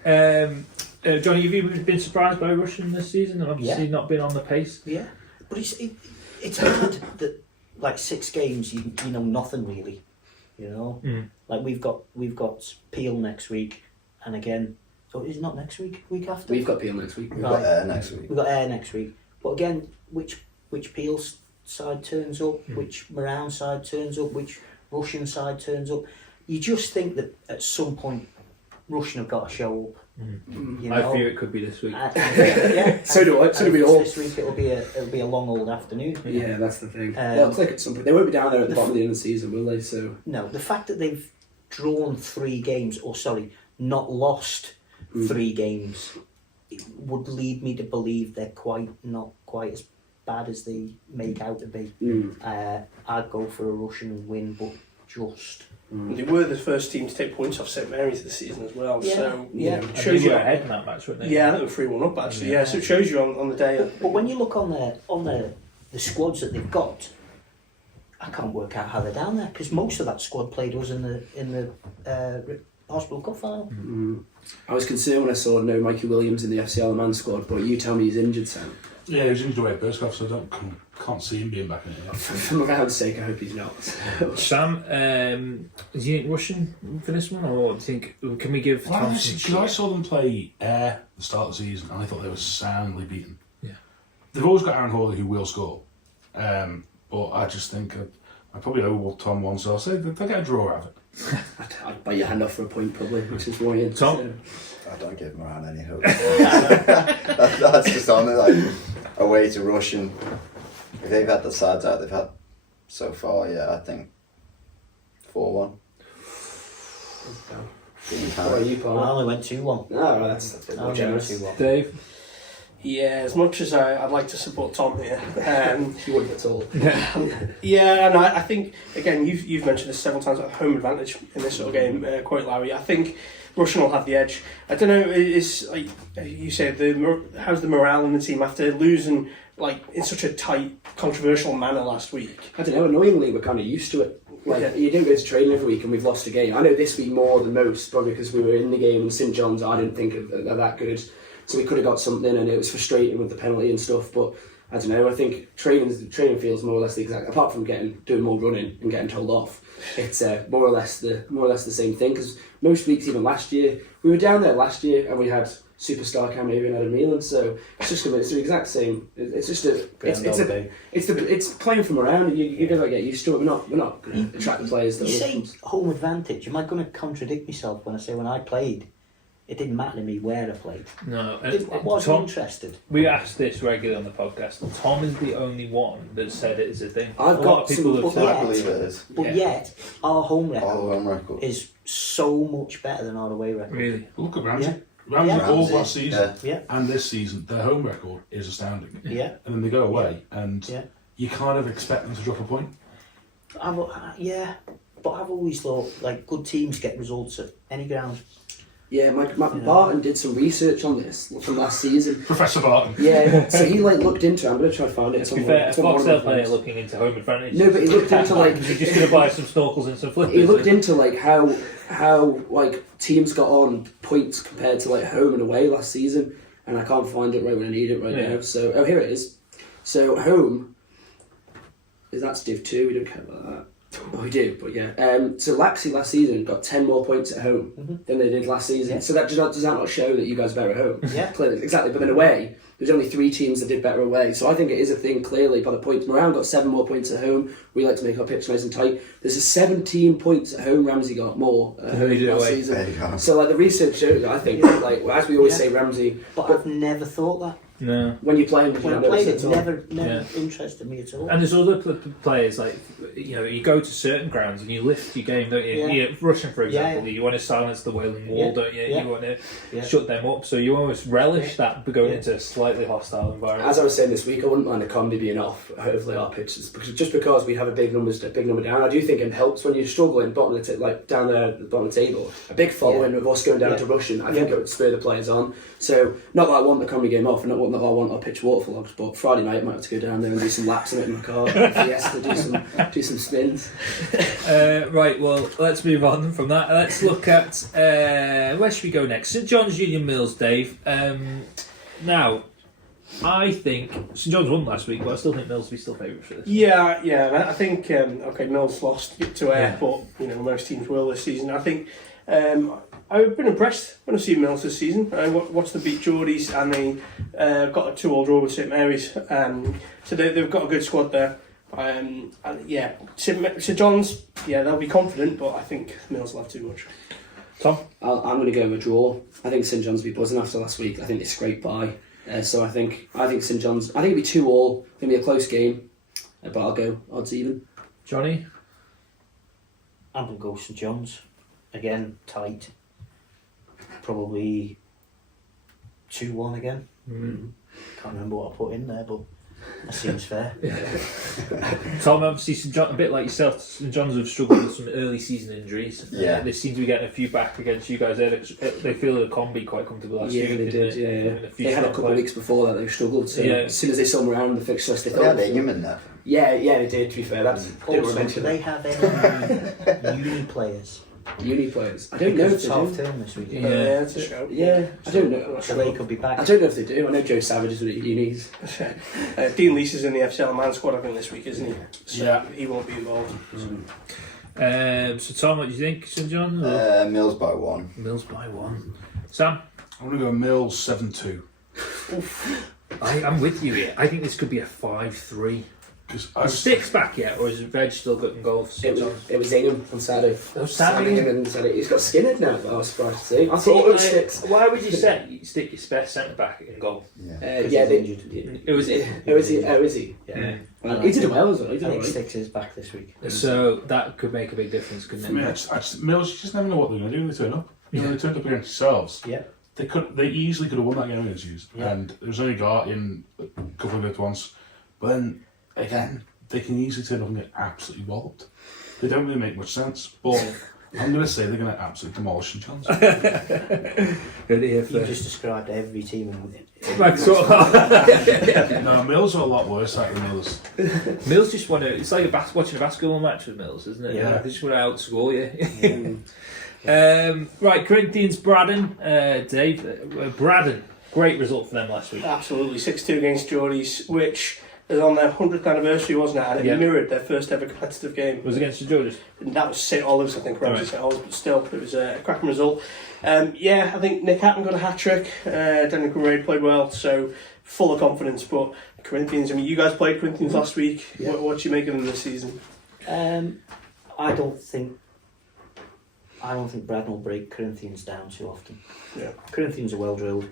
Johnny, have you been surprised by Russian this season? And obviously not been on the pace. Yeah, but it's hard that like 6 games you know nothing really, Like we've got Peel next week, and again. So is it not next week? Week after? We've got Peel next week. We've got Ayr next week. We've got Ayr next week. But again, which Peel side turns up, which Moran side turns up, which Russian side turns up. You just think that at some point Russian have got to show up. I fear it could be this week. Yeah. So do I. So do we all. This week it'll be a long old afternoon. Yeah, that's the thing. They'll click at some point. They won't be down there at the bottom of the end of the season, will they? So no, the fact that they've drawn 3 games, not lost 3 games, it would lead me to believe they're not quite as bad as they make out to be. I'd go for a Russian win, but just And they were the first team to take points off St Mary's this season as well. Yeah. So Yeah. it And shows they you were ahead in that match, weren't they? Yeah, I think they were 3-1 up actually. Yeah, so it shows you on the day. But when you look on the squads that they've got, I can't work out how they're down there because most of that squad played us in the Hospital Cup final. I was concerned when I saw no Mikey Williams in the FC Isle of Man squad, but you tell me he's injured, Sam. Yeah, he was injured away at Burskoff, so I can't see him being back in it. For Moran's sake, I hope he's not. Sam, do you think Russian for this one, or do you think can we give Well, Thompson? I saw them play Ayr at the start of the season, and I thought they were soundly beaten. Yeah. They've always got Aaron Hawley who will score, but I just think I probably know what Tom wants, so I'll say they'll get a draw out of it. I'd bite your hand off for a point probably, which is worrying. Tom? I don't give Moran any hope. That's just on it, like away to Russian. If they've had the sides out they've had so far, yeah, I think 4-1. What are you, I Paul? only went 2-1. No, that's a bit I more only went generous. 2-1. Dave? Yeah, as much as I'd like to support Tom here, You wouldn't at all. yeah, and I think again you've mentioned this several times about home advantage in this sort of game. Quite Larry, I think Russian will have the edge. I don't know. Is like you say how's the morale in the team after losing like in such a tight, controversial manner last week? I don't know, annoyingly we're kind of used to it. Like, Yeah. you didn't go to training every week and we've lost a game. I know this week more than most, probably because we were in the game and St John's I didn't think are that good. So we could have got something and it was frustrating with the penalty and stuff, but I don't know, I think training feels more or less the exact, apart from doing more running and getting told off, it's more or less the same thing, because most weeks, even last year, we were down there last year and we had superstar cameo in Adam Nealon, so it's the exact same. It's just it's playing from around. You gotta get used to it. We're not going to attract the players that You are say home advantage. Am I going to contradict myself when I say when I played, it didn't matter to me where I played? No. I wasn't Tom, interested. we ask this regularly on the podcast. Tom is the only one that said it is a thing. I've a got lot of people some- have Well, said I believe it is. But yet, our home record All home record. is so much better than our away record. really. Look at Ramsey. Yeah. Ramsey Yeah. all Ramsey, last season Yeah. and this season, their home record is astounding. Yeah. And then they go away, and Yeah. you kind of expect them to drop a point. Yeah, but I've always thought like good teams get results at any ground. Yeah, Matt Barton did some research on this from last season. Professor Barton. Yeah, so he looked into it. I'm going to try to find it. To be fair, a Foxtel player looking into home advantage. No, but he looked into You're just going to buy some snorkels and some flippers. he looked into how like teams got on points compared to like home and away last season, and I can't find it right when I need it now. So here it is. So home that's Div 2. We don't care about that. Oh, we do, but yeah. So Laxey last season got 10 more points at home than they did last season. Yeah. So that does that not show that you guys are better at home? Yeah. Clearly, exactly. But then away, there's only 3 teams that did better away. So I think it is a thing clearly by the points. Moran got 7 more points at home. We like to make our pitch nice and tight. There's a 17 points at home. Ramsey got more at home did last away. season. There you go. So like the research shows, I think, like as we always say, Ramsey. But I've never thought that. No. When you play him, When I played it, all. never Yeah. interested me at all. And there's other players like you go to certain grounds and you lift your game, don't you? Yeah. Russian, for example, Yeah. you want to silence the Wailing Wall, Yeah. don't you? Yeah. You want to Yeah. shut them up, so you almost relish that going Yeah. into a slightly hostile environment. As I was saying this week, I wouldn't mind a Combi being off. Hopefully, our pitches, because we have a big number down. I do think it helps when you're struggling bottom of the down there at the bottom of the table. A big following of us going down to Russian, I think it would spur the players on. So not that I want the Combi game off, and not that I want our pitch waterlogged, but Friday night I might have to go down there and do some laps of it in my car. Fiesta, do some spins. Right, well, let's move on from that. Let's look at where should we go next? St John's Union Mills, Dave. Now, I think St John's won last week, but I still think Mills will be still favourites for this. Yeah. I think Mills lost to Ayr, Yeah. but most teams will this season. I think I've been impressed when I've seen Mills this season. I watched them beat Geordies and they got a 2-2 draw with St Mary's. So they've got a good squad there. And yeah, St John's, they'll be confident, but I think Mills will have too much. Tom? I'm going to go with a draw. I think St John's will be buzzing after last week. I think they scraped by. So I think St John's. I think it'll be 2-2. It's going to be a close game, but I'll go odds even. Johnny? I'm going to go St John's. Again, tight. Probably 2-1 again. Can't remember what I put in there, but That seems fair. Tom, obviously, St John, a bit like yourself, St John's have struggled with some early season injuries. Yeah. They seem to be getting a few back against you guys. They feel the Combi quite comfortable last year. They did. Yeah. They had a couple of weeks before that they strugred. So as soon as they saw them around the fixture list, they They thought. had Ingham in there. Yeah, they did. To be fair, that's Also, do they have any uni players? uni players. I don't know if It's they half do. term this week. Yeah, it's a show. Yeah, I don't know. So they could be back. I don't know if they do. I know Joe Savage is at unis. Dean Lees is in the FCL man squad, I think, this week, isn't he? So Yeah. he won't be involved. So Tom, what do you think, St John's? Mills by 1. Mills by 1. Sam? I'm going to go Mills 7-2. I'm with you here. I think this could be a 5-3. Is Sticks back yet, or is Veg still getting goal for St John's? It was Ingham on Saturday. Oh, Sam Sam Ingham said he's got Skinner now. I was surprised to see. I thought it was Sticks. Why would you say you stick your best centre back in goal? Yeah, He's they injured. It was it. Oh, is he? Yeah. Well, he did well as well. He I did think all right. Sticks is back this week. So that could make a big difference, couldn't For me, it? Mills, you just never know what they're going to do when they turn up. You know, they turned up against yourselves. Yeah. They easily could have won that game against you. Yeah. And there was only got in a couple of it once. But then, again, they can easily turn up and get absolutely walloped. They don't really make much sense. But I'm going to say they're going to absolutely demolish St John's. You just described every team in Like sort of. No, Mills are a lot worse than Mills. Mills just want to. It's like watching a basketball match with Mills, isn't it? Yeah. They just want to outscore you. Right, Corinthians, Braddon, Dave, Braddon. Great result for them last week. Absolutely, 6-2 against Geordies, which is on their 100th anniversary, wasn't it? And it mirrored their first ever competitive game. It was against the Georges. And that was St Olives, I think, Right. St Olives, but still, it was a cracking result. I think Nick Hatton got a hat-trick, Daniel Conrad played well, so full of confidence, but Corinthians, I mean, you guys played Corinthians last week, Yeah. what do you make of them this season? I don't think Braddon will break Corinthians down too often. Yeah. Corinthians are well drilled,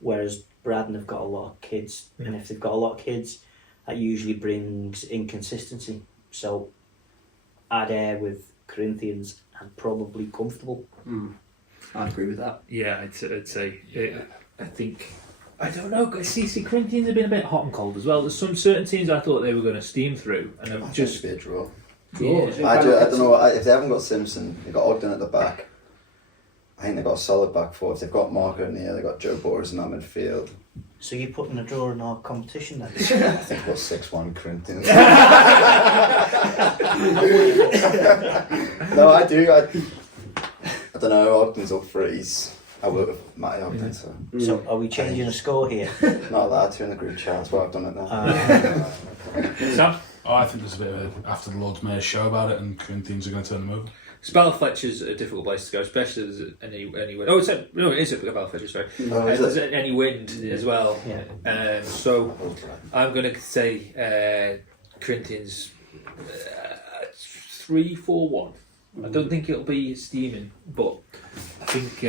whereas Braddon have got a lot of kids, and if they've got a lot of kids, that usually brings inconsistency. So I'd err with Corinthians and probably comfortable. I'd agree with that. Yeah, I'd say. I think. I don't know. See, Corinthians have been a bit hot and cold as well. There's some certain teams I thought they were going to steam through, and have Just just. be a draw. Yeah. I don't know. If they haven't got Simpson, they've got Ogden at the back. I think they've got a solid back four. If they've got Marco O'Neill, they've got Joe Borders in that midfield. So you're putting a draw in our competition then? I think they've got 6-1 Corinthians. No, I do. I don't know. Ogden's up for it. I work with Matty Ogden, so So are we changing a score here? not allowed to in the group chat. That's why I've done it now. Sam? Oh, I think there's a bit of a after the Lord's Mayor show about it, and Corinthians are going to turn them over. Spellfletcher's a difficult place to go, especially if there's any wind. Oh, it is a Spellfletcher, sorry. Oh, If is there's it? any wind as well. Yeah. So I'm going to say Corinthians 3-4-1. I don't think it'll be steaming, but I think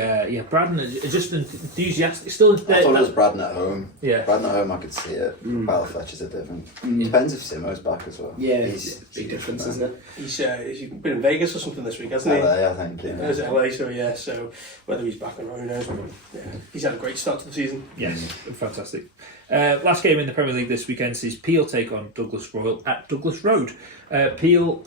Braddon is just enthusiastic. Still, I thought it was Braddon at home. yeah. Braddon at home, I could see it. Fletcher's are different. Depends if Simo's back as well. Yeah, He's big difference, isn't it? He's been in Vegas or something this week, hasn't he? LA, I think. Yeah. Is it LA? So whether he's back or not, who knows? But yeah, he's had a great start to the season. Yes, fantastic. Last game in the Premier League this weekend sees Peel take on Douglas Royal at Douglas Road. Peel,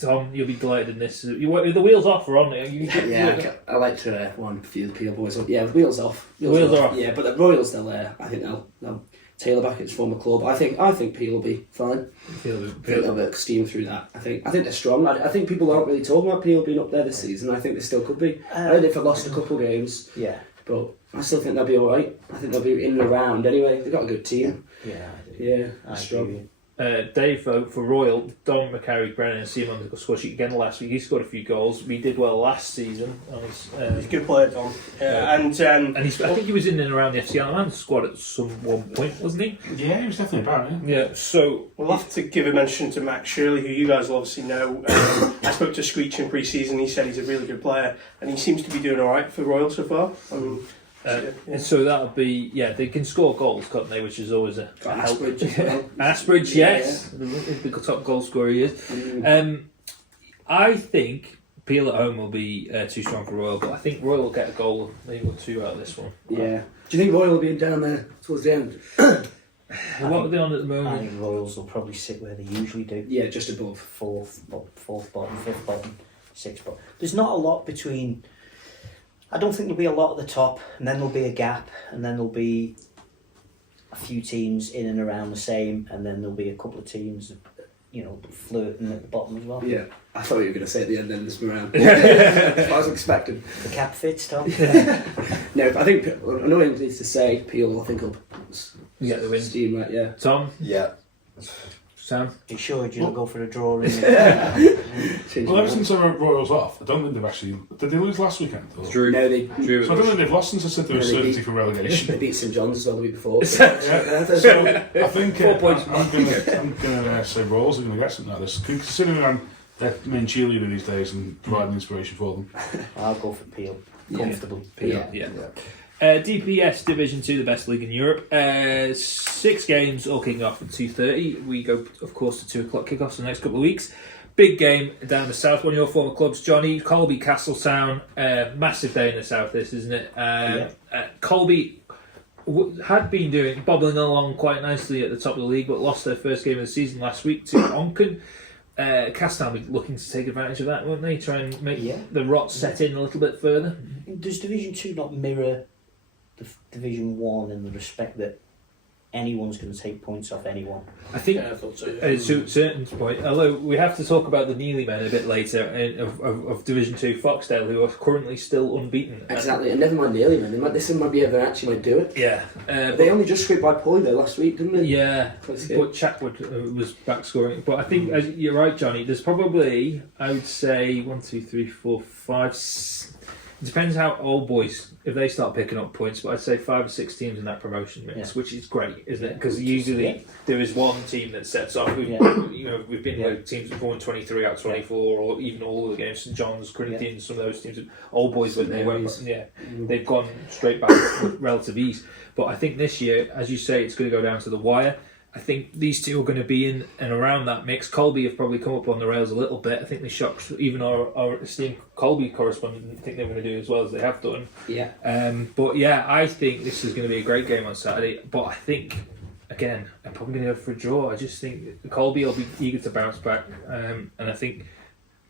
Tom, you'll be delighted in this. The wheels off are on. I like to one few of the Peel boys. Yeah, the wheels off. Wheels are off. Yeah, but the Royals still there. I think they'll tailor back its former club. I think Peel will be fine. They'll be steam through that. I think they're strong. I think people aren't really talking about Peel being up there this season. I think they still could be. I know they've lost a couple of games. Yeah. But I still think they'll be all right. I think they'll be in and around anyway. They've got a good team. Yeah. Yeah, I strong. agree. Dave for Royal, Don McCarry, Brennan and Simon scored sheet again last week. He scored a few goals. We did well last season. He's a good player, Don. And he's, I think he was in and around the FC Man squad at some one point, wasn't he? Yeah, he was definitely about it. Yeah. So we'll have to give a mention to Max Shirley, who you guys will obviously know. I spoke to Screech in pre-season. He said he's a really good player, and he seems to be doing all right for Royal so far. So that'll be they can score goals, can't they? Which is always a help. Asbridge as well. Asbridge, yes, the top goal scorer he is. I think Peel at home will be too strong for Royal, but I think Royal will get a goal, maybe 2 out of this one. Yeah. Do you think Royal will be down there towards the end? What are they on at the I moment? think Royals will probably sit where they usually do. Yeah, just above. Fourth bottom, fifth bottom, sixth bottom. There's not a lot between. I don't think there'll be a lot at the top, and then there'll be a gap, and then there'll be a few teams in and around the same, and then there'll be a couple of teams, flirting at the bottom as well. Yeah, I thought you were going to say at the end, then this round. That's what I was expecting. The cap fits, Tom. No, I think annoying needs to say Peel. I think will You get the win. steam right. Yeah. Tom, Yeah. Sam. You sure you don't go for a draw? In Well, ever since I wrote Royals off, I don't think they've actually. Did they lose last weekend? Or? Drew. No, they So I don't think they've lost since I said there was No, they certainty for relegation. they beat St John's as well the week before. Yeah. So I think 4 points. I'm gonna say Royals are gonna get something out of this, considering I'm their main cheerleader these days and providing inspiration for them. I'll go for Peel. Yeah. Comfortable. Yeah. Yeah. DPS Division 2, the best league in Europe. 6 games, all kicking off at 2:30. We go, of course, to 2 o'clock kickoffs in the next couple of weeks. Big game down the south. One of your former clubs, Johnny. Colby, Castletown. Massive day in the south, this, isn't it? Colby had been bobbling along quite nicely at the top of the league, but lost their first game of the season last week to Onken. Castletown were looking to take advantage of that, weren't they? Try and make the rot set in a little bit further. Does Division 2 not mirror the Division 1 in the respect that anyone's going to take points off anyone? I think I thought so. at a certain point, although we have to talk about the Neely men a bit later of Division 2 Foxdale, who are currently still unbeaten. Exactly, and never mind nearly, man. This might be they actually might do it. Yeah. They only just scraped by point there last week, didn't they? Yeah, but Chatwood was back scoring. But I think you're right, Johnny. There's probably, I would say, 1, 2, 3, 4, 5. It depends how Old Boys, if they start picking up points, but I'd say 5 or 6 teams in that promotion mix, which is great, isn't it? Because usually there is one team that sets off. We've been with teams that have won 23 out of 24, or even all of the games. St John's, Corinthians, some of those teams. Old Boys, when they went, they've gone straight back with relative ease. But I think this year, as you say, it's going to go down to the wire. I think these two are going to be in and around that mix. Colby have probably come up on the rails a little bit. I think they shocked even our esteemed Colby correspondent. Didn't think they were going to do as well as they have done. Yeah. But yeah, I think this is going to be a great game on Saturday. But I think, again, I'm probably going to go for a draw. I just think Colby will be eager to bounce back. And I think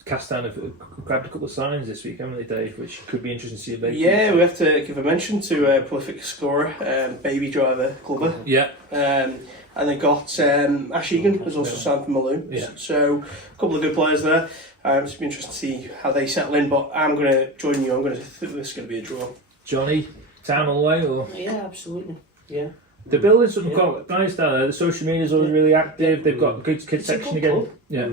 Castan have grabbed a couple of signings this week, haven't they, Dave? Which could be interesting to see. Yeah, we have to give a mention to prolific scorer, Baby Driver Clubber. Yeah. And they've got Ash Egan has also signed for Malone. Yeah. So a couple of good players there. It's been interesting to see how they settle in, but I'm going to join you. I'm going to think this is going to be a draw. Johnny, Town all the way? Or? Yeah, absolutely. Yeah. They're building something quite nice down there. The social media is always really active. They've got a good kid section again. Club. Yeah.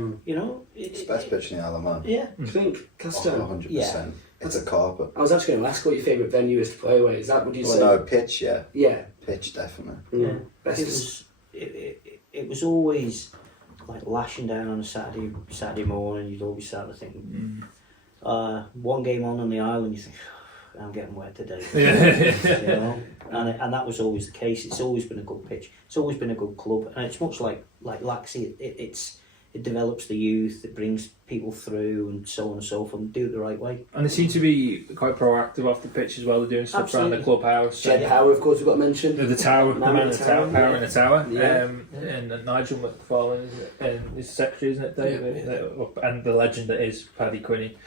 It's the best pitch in the Isle of Man. Yeah. I think Castan. 100%. Yeah. It's a carpet. I was actually going to ask what your favourite venue is to play away. Is that what you say? No, pitch, yeah. Yeah. Pitch, definitely. Best It was always like lashing down on a Saturday morning. You'd always start to think, one game on the island, you think, I'm getting wet today. And that was always the case. It's always been a good pitch. It's always been a good club, and it's much like Laxey. It develops the youth. It brings people through, and so on and so forth. And do it the right way. And they seem to be quite proactive off the pitch as well. They're doing stuff around the clubhouse. Jed Power, of course, we've got to mention. The tower, the man in the tower, Power in the tower. Yeah. And Nigel McFarlane is secretary, isn't it, Dave? And the legend that is Paddy Quinney.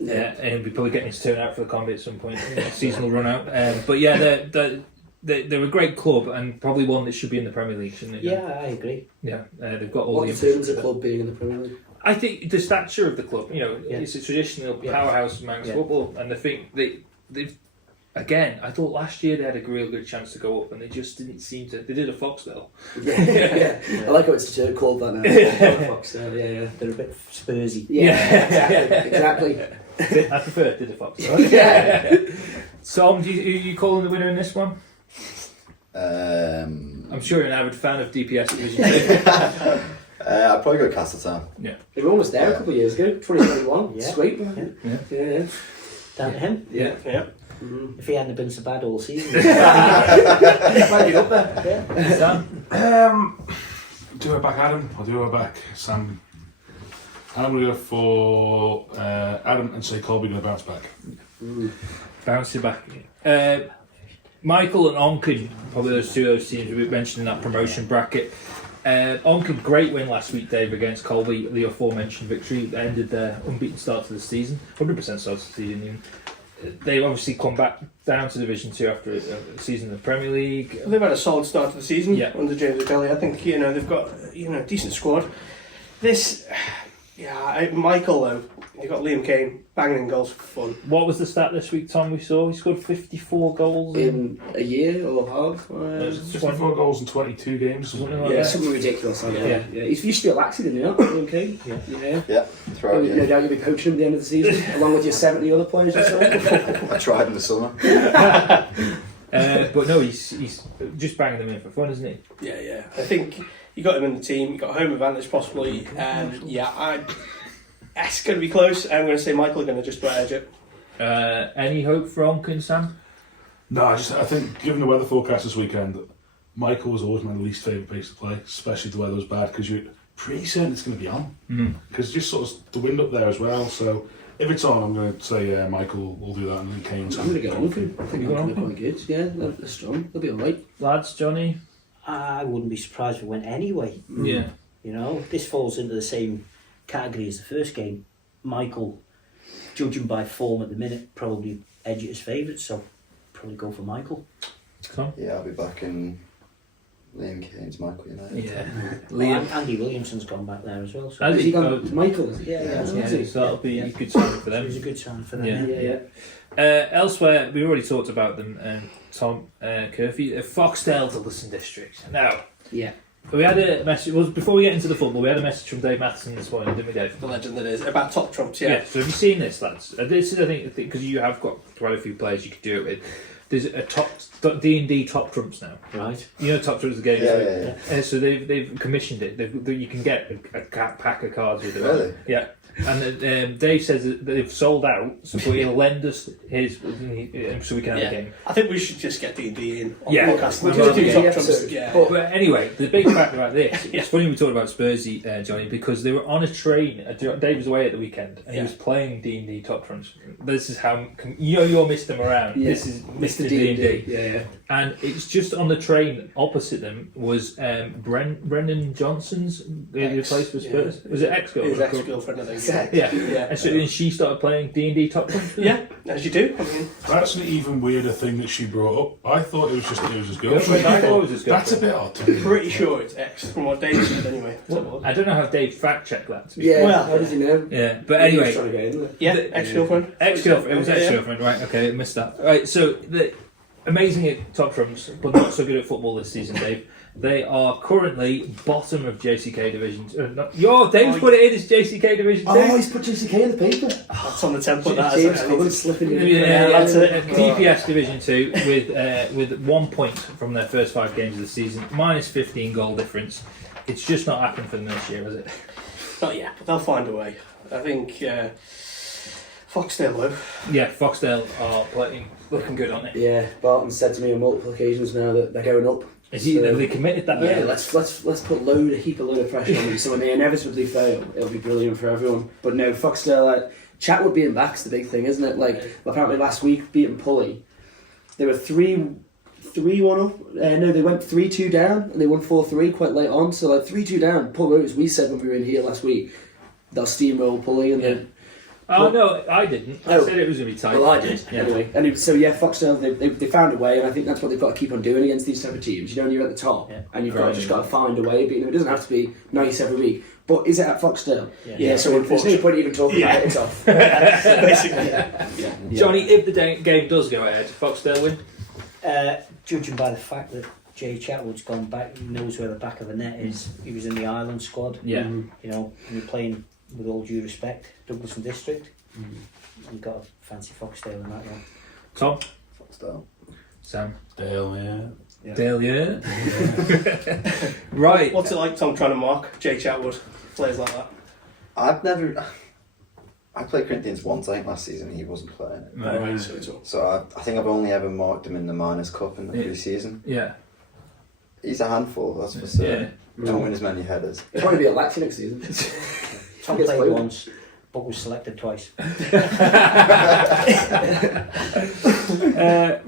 And he'll be probably getting his turn out for the Combi at some point. Seasonal run out. But yeah, they're a great club and probably one that should be in the Premier League, shouldn't they? Yeah, I agree. Yeah, they've got all What the determines a club being in the Premier League? I think the stature of the club, it's a traditional powerhouse amongst football, and I think they've again. I thought last year they had a real good chance to go up, and they just didn't seem to. They did a Foxdale. Yeah. I like how it's called that now. Foxdale, yeah. They're a bit Spursy. Yeah, exactly. I prefer did a Foxdale. Yeah. Tom, who are you calling the winner in this one? I'm sure you're an avid fan of DPS Division 2. I'd probably go Castletown. Yeah. They were almost there a couple of years ago, 2021. Yeah. Sweet. Yeah. Down to him. Yeah. If he hadn't been so bad all season. Might be up there. Sam? Do it back Adam or do it back Sam? I'm going to go for Adam and say Colby going to bounce back. Bouncing back. Michael and Onken, probably those two of those teams we mentioned in that promotion bracket. Onken, great win last week, Dave, against Colby, the aforementioned victory that ended their unbeaten start to the season, 100% start to the season. They've obviously come back down to Division 2 after a season in the Premier League. They've had a solid start to the season under James O'Kelly. I think they've got a decent squad. Michael though, you've got Liam Kane banging in goals for fun. What was the stat this week, Tom? We saw he scored 54 goals in a year or half. 54 goals in 22 games, something like that. Something ridiculous. Yeah. He used to be at Laxey, didn't he? Liam Kane. Yeah. No doubt you'll be poaching him at the end of the season, along with your 70 other players or so. I tried in the summer. But no, he's just banging them in for fun, isn't he? Yeah. I think you got him in the team. You got home advantage possibly. It's going to be close. I'm going to say Michael are going to just about edge it. Any hope for Onken, Sam? No, I think given the weather forecast this weekend, Michael was always my least favourite pace to play, especially if the weather was bad, because you're pretty certain it's going to be on. Because just sort of the wind up there as well. So if it's on, I'm going to say Michael will do that, and then Kane's. I'm going to go Onken. I think they're quite good. Yeah, they're strong. They'll be alright. Lads, Johnny? I wouldn't be surprised if it went anyway. Yeah. This falls into the same category as the first game. Michael, judging by form at the minute, probably edge it as favourite, so probably go for Michael. Tom? Yeah, I'll be back in Liam Kane's Michael United. Yeah. Andy Williamson's gone back there as well. So Has he gone to Michael? Yeah, so that'll be a good sign for them. It was a good sign for them. Yeah. Elsewhere, we already talked about them, Tom Curfew, Foxdale to Lisson District. Now, we had a message, before we get into the football, we had a message from Dave Matheson this morning, didn't we, Dave? The legend that is, about top trumps, Yeah, so have you seen this, lads? This is, I think, because you have got quite a few players you could do it with. There's a top D&D top trumps now. Right. You know top trumps the game. Yeah. So they've commissioned it. You can get a pack of cards with it. Really? Yeah. And Dave says that they've sold out, so he'll lend us his so we can have a game. I think we should just get D&D in on Yeah. podcast. We'll Just do do top top trumps. trumps. Yeah. But anyway, the big fact about this, it's funny we talked about Spursy, Johnny, because they were on a train. Dave was away at the weekend, and he was playing D&D top trumps. This is how you're Mr. Moran. Yeah. This is Mr. D&D. Yeah. And it's just on the train opposite them was Brendan Johnson's the place for Spurs. Was it His ex-girlfriend, I think. Yeah. And she started playing D&D top trumps. Yeah, as you do. I mean, That's an even weirder thing that she brought up. I thought it was his girlfriend. I thought it was his That's a girlfriend. bit odd. pretty sure it's ex, from what Dave said anyway. I don't know how Dave fact-checked that. To be Yeah, Well, how does he know? Yeah, but He was anyway, trying to get in there. Yeah, ex-girlfriend. ex-girlfriend. It was ex-girlfriend, right? Okay, I missed that. Right, so the amazing at top trumps, but not so good at football this season, Dave. They are currently bottom of JCK Division 2. Dave's put it in as JCK Division 2. Oh, he's put JCK in the paper. That's on the template. That James isn't it? Cullen slipping in. Yeah, that's it. DPS Division 2 with 1 point from their first 5 games of the season, minus 15 goal difference. It's just not happened for them this year, has it? Not yet, but they'll find a way. I think Foxdale, though. Yeah, Foxdale are looking good, aren't they? Yeah, Barton said to me on multiple occasions now that they're going up. Have they committed that? Yeah, let's put a heap of pressure on them. So when they inevitably fail, it'll be brilliant for everyone. But no, Foxdale, Chatwood being back's the big thing, isn't it? Apparently last week beating Pulley, they were 3-1 up. No, they went 3-2 down and they won 4-3 quite late on. So 3-2 down. Pulley, as we said when we were in here last week, they'll steamroll Pulley and then. Oh no, I didn't. I said it was going to be tight. Well, I did. Yeah. Anyway, Foxdale, they found a way, and I think that's what they've got to keep on doing against these type of teams. You're at the top, and you've just got to find a way of beating them. It doesn't have to be nice every week, but is it at Foxdale? Yeah. So there's no point even talking about it. It's off. Basically. Johnny, if the game does go ahead, Foxdale win? Judging by the fact that Jay Chatwood's gone back, he knows where the back of the net is. He was in the Island squad. Yeah. And you're playing, with all due respect, Douglas and District. You've got a fancy Foxdale in that one. Tom? Foxdale. Sam? Dale, yeah. Dale, yeah. Right. What's it like, Tom, trying to mark Jay Chatwood, players like that? I played Corinthians once, I think, last season, and he wasn't playing it. Right. So I think I've only ever marked him in the Miners' Cup in the pre-season. Yeah. He's a handful, that's for certain. Don't win as many headers. He'll probably be at Laxey next season. Tom played once, but was selected twice.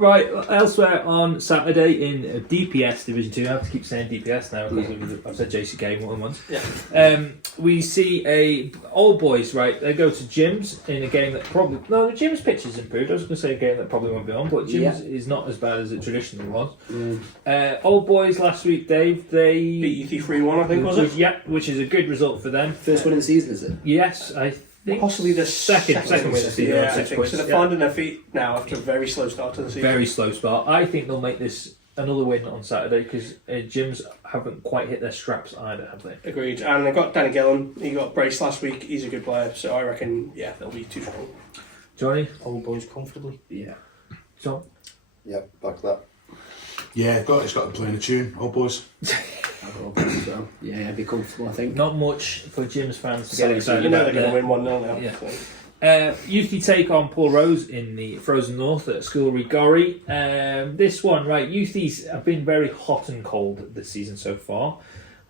Right, elsewhere on Saturday in DPS Division 2, I have to keep saying DPS now because I've said JCK more than once. Yeah. We see old boys, right, they go to gyms in a game that probably... No, the gyms pitch has improved. I was going to say a game that probably won't be on, but gyms is not as bad as it traditionally was. Old boys last week, Dave, they... Beat you 3-1, I think, was it? Yeah, which is a good result for them. First win in the season, is it? Yes, I think... Possibly the second win of the season. Yeah, 6 I think. points. So they're finding their feet now after a very slow start to the season. Very slow start. I think they'll make this another win on Saturday because gyms haven't quite hit their straps either, have they? Agreed. And they got Danny Gillen. He got braced last week. He's a good player. So I reckon, they'll be too strong. Johnny? Old boys comfortably. Yeah. Tom? Yep, back to that. Yeah, it's got to play in a tune, old boys. So, yeah, I'd be comfortable, I think. Not much for gyms fans to get excited You know about. they're going to win 1-0 now. Yeah. So. Youthy take on Paul Rose in the Frozen North at Schoolry Gorry. This one, right, Youthies have been very hot and cold this season so far.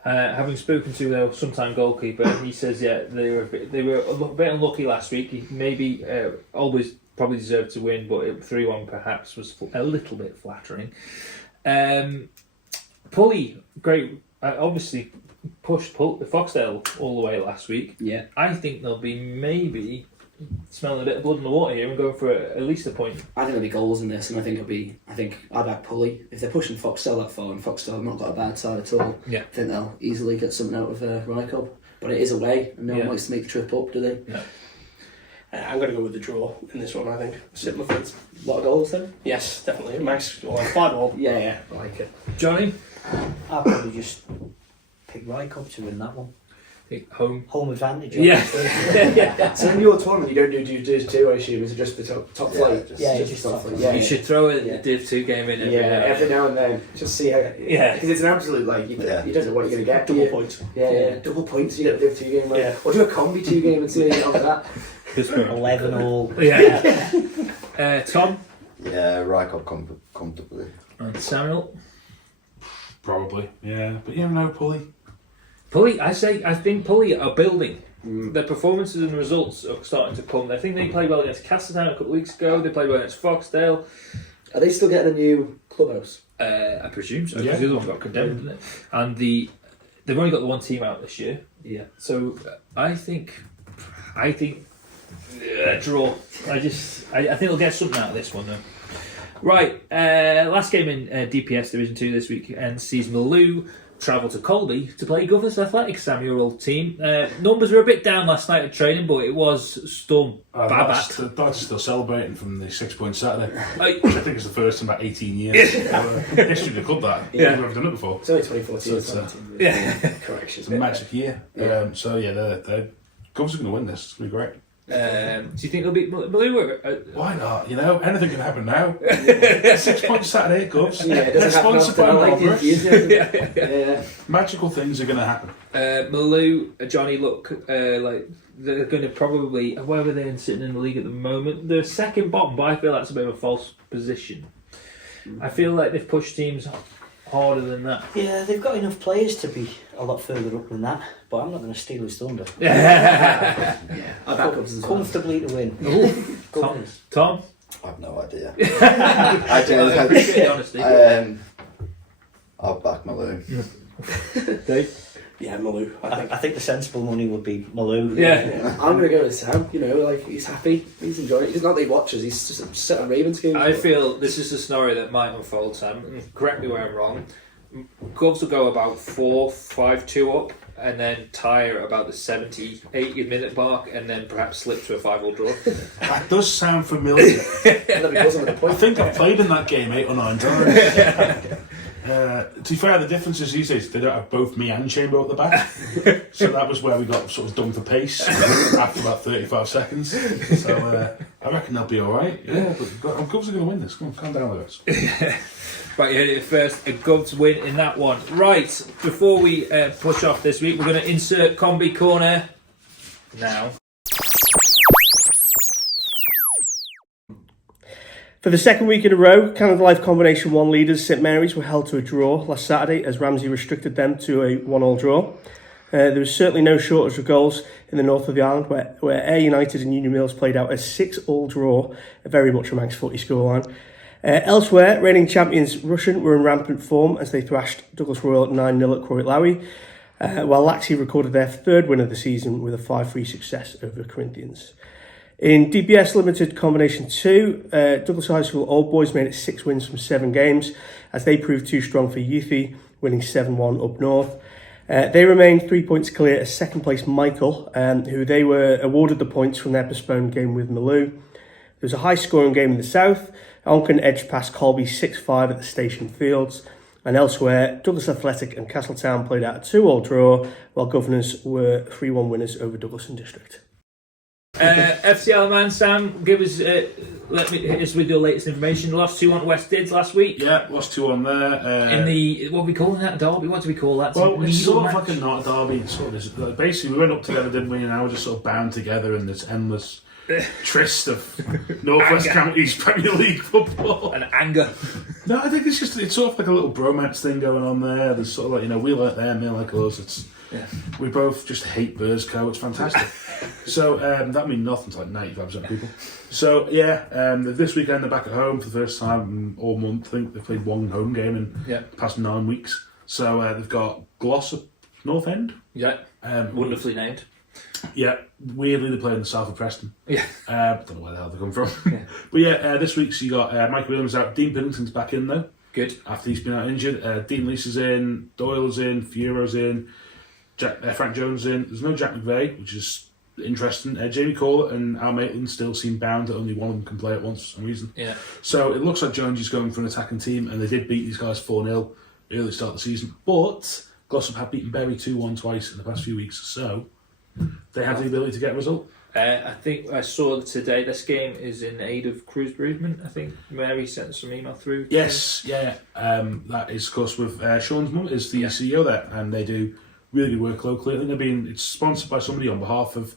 Having spoken to their sometime goalkeeper, he says, they were a bit unlucky last week. He maybe always probably deserved to win, but 3-1 perhaps was a little bit flattering. Pulley, great, obviously pushed Foxdale all the way last week. Yeah. I think they'll be maybe smelling a bit of blood in the water here and going for at least a point. I think there'll be goals in this, and I think I back Pulley. If they're pushing Foxtel that far, and Foxtel have not got a bad side at all, Yeah. I think they'll easily get something out of Rycob. But it is away, and no one likes to make the trip up, do they? No. I'm going to go with the draw in this one, I think. Sit my fence. A lot of goals then? Yes, definitely. Max, 5-all. Yeah, I like it. Johnny? I'll probably just pick Rycob to win that one. Home. Home advantage. Yeah. So in your tournament, you don't do Div 2, I assume. Is it just the top flight? Just top flight. Yeah, You should throw a Div 2 game in every now and then. Just see how... Yeah. Because it's an absolute, you don't know what you're going to get. Double points. Yeah, double points, you get a Div 2 game. Yeah. Or do a Combi 2 game and see how you get on with that. 11 all. Yeah. Tom? Yeah, Rycob comfortably. And Samuel? Probably, yeah. But you never know, Pulley. Pulley, I think Pulley are building. Their performances and results are starting to come. I think they played well against Castletown a couple of weeks ago. They played well against Foxdale. Are they still getting a new clubhouse? I presume so, because Yeah. the other one got condemned, didn't it? And they've only got the one team out this year. Yeah. So I think draw. I think we'll get something out of this one though. Right, last game in DPS Division 2 this week and sees Maloo travel to Colby to play Governors Athletics, Sam, your old team. Numbers were a bit down last night at training, but it was Storm Babat. That's still celebrating from the 6 point Saturday. Like, Which I think is the first in about 18 years. History of the club, that. Yeah. We've never done it before. It's only 2014. So it's, Corrections. It's a magic year. Yeah. So yeah, they're Govs are going to win this. It's going to be great. do you think they'll beat Maloo? Why not? Anything can happen now. 6 point Saturday at Govs. Yeah, it doesn't happen Sponsored by often. I like Marlborough. it. Yeah. Magical things are going to happen. Maloo, Johnny, look like they're going to probably, where are they sitting in the league at the moment? They're second bottom, but I feel that's a bit of a false position. I feel like they've pushed teams harder than that. Yeah, they've got enough players to be a lot further up than that, but I'm not going to steal his thunder. I back Govs as well. Comfortably to win. Tom? I have no idea. I appreciate the honesty. I'll back Maloo. Dave? Yeah, Maloo. I think the sensible money would be Maloo. Yeah. I'm going to go with Sam. He's happy. He's enjoying it. It's not that he watches. He's just set on Ravens games. I feel this is a scenario that might unfold, Sam. Correct me where I'm wrong. Govs will go about 4-5-2 up and then tire at about the 70, 80 minute mark and then perhaps slip to a 5-all draw. That does sound familiar. I think I've played in that game 8 or 9 times. To be fair, the difference is these days they don't have both me and Chamber at the back, so that was where we got sort of done for pace after about 35 seconds. So I reckon they'll be all right. Yeah, but Govs are going to win this. Come on, calm down with us. Right, you heard it first. A Govs win in that one. Right, before we push off this week, we're going to insert Combi Corner now. For the second week in a row, Canada Life Combination 1 leaders St Mary's were held to a draw last Saturday as Ramsey restricted them to a 1-all draw. There was certainly no shortage of goals in the north of the island where Ayr United and Union Mills played out a 6-all draw, very much a Manx footy scoreline. Elsewhere, reigning champions Russian were in rampant form as they thrashed Douglas Royal 9-0 at Croydon Lowy, while Laxey recorded their third win of the season with a 5-3 success over Corinthians. In DBS Limited Combination 2, Douglas High School Old Boys made it 6 wins from 7 games as they proved too strong for Youthy, winning 7-1 up north. They remained 3 points clear as second place Michael, who they were awarded the points from their postponed game with Malou. There was a high scoring game in the south. Onken edged past Colby 6-5 at the Station Fields. And elsewhere, Douglas Athletic and Castletown played out a 2-2 draw, while Governors were 3-1 winners over Douglas and District. FC Alaman, Sam, give us let me hit us with your latest information. Lost 2-1 to West Dids last week. Yeah, lost 2-1 there. In the what are we calling that, derby? What do we call that? Well, it's sort of like a not a derby. Sort of basically, we went up together, didn't we? And now we're just sort of bound together in this endless tryst of Northwest Counties Premier League football and anger. No, I think it's sort of like a little bromance thing going on there. There's sort of like, we like them, they like us. We both just hate Burscough. It's fantastic. So that means nothing to like 95% of people. So this weekend they're back at home for the first time all month. I think they've played one home game in the past 9 weeks. So they've got Glossop North End. Yeah, wonderfully named. Yeah, weirdly they play in the south of Preston. Yeah, don't know where the hell they come from. But this week's you got Mike Williams out. Dean Pennington's back in though. Good. After he's been out injured. Dean Leese is in. Doyle's in. Fiore's in. Frank Jones in. There's no Jack McVeigh, which is interesting. Jamie Corlett and Al Maitland still seem bound that only one of them can play at once for some reason. Yeah. So it looks like Jones is going for an attacking team, and they did beat these guys 4-0 early start of the season. But Glossop have beaten Bury 2-1 twice in the past few weeks, so they have the ability to get a result. I think I saw today this game is in aid of Crew's bereavement. I think Mary sent some email through. Yes, that is of course with Sean's mum is the CEO there, and they do really good work locally. I think it's sponsored by somebody on behalf of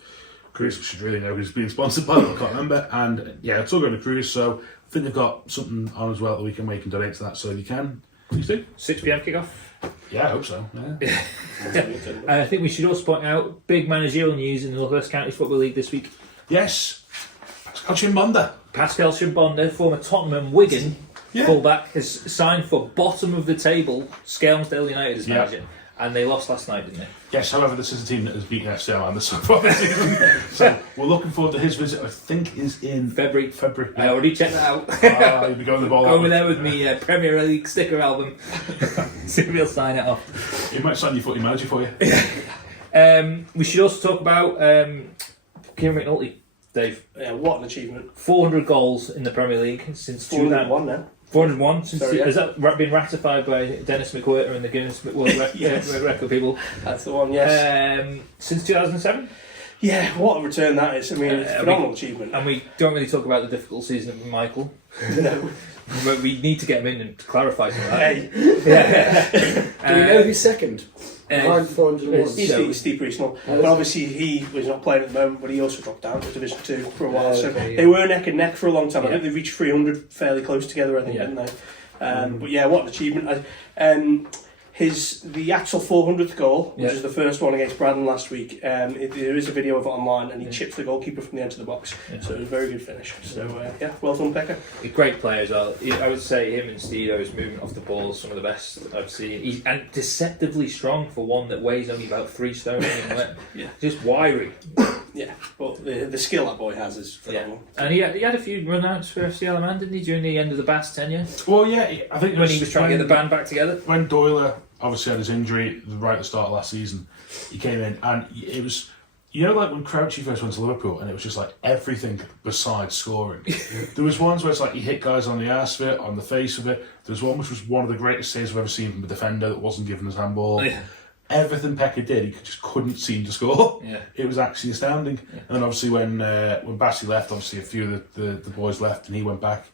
Cruise. We should really know who's being sponsored by, I can't remember. And it's all going to Cruise, so I think they've got something on as well that we can donate to that. So if you can, please do. 6 p.m. kickoff. Yeah, I hope so. Yeah. I think we should also point out big managerial news in the North West Counties Football League this week. Yes, Pascal Chimbonda, former Tottenham and Wigan fullback, has signed for bottom of the table Skelmersdale United as manager. And they lost last night, didn't they? Yes, however, this is a team that has beaten FC Alaman so far this season. So we're looking forward to his visit. I think is in February. Yeah. I already checked that out. You'll be going the ball over there with me Premier League sticker album. See if he'll sign it off. He might sign your footy manager for you. We should also talk about Kieran McNulty, Dave. Yeah, what an achievement. 400 goals in the Premier League since 401 now. 401 since has that been ratified by Dennis McWhirter and the Guinness World Record people? That's the one, yes. Since 2007? Yeah, what a return that is. I mean, it's a phenomenal achievement. And we don't really talk about the difficult season of Michael. No. But we need to get him in and clarify some of that. Do we know who's second? Behind 401. Steve Priestnell. But obviously he was not playing at the moment, but he also dropped down to Division 2 for a while. So they were neck and neck for a long time. I think they reached 300 fairly close together, I think, didn't they? But yeah, what an achievement. The actual 400th goal, which is the first one against Braddon last week, there is a video of it online, and he chips the goalkeeper from the edge of the box. So it was a very good finish. So well done, Pekka. A great player as well. I would say him and Steedo's movement off the ball is some of the best I've seen. And deceptively strong for one that weighs only about 3 stone. Just wiry. Yeah, but the skill that boy has is phenomenal. And he had a few run-outs for FC Alaman, didn't he, during the end of the Bass tenure? Well, yeah, I think when he was trying to get the band back together. When Doyle obviously had his injury right at the start of last season, he came in and it was, like when Crouchy first went to Liverpool and it was just like everything besides scoring. There was ones where it's like he hit guys on the arse of it, on the face of it. There was one which was one of the greatest saves I've ever seen from a defender that wasn't given his handball. Everything Pekka did, he just couldn't seem to score. It was actually astounding. And then obviously when Bassi left, obviously a few of the boys left and he went back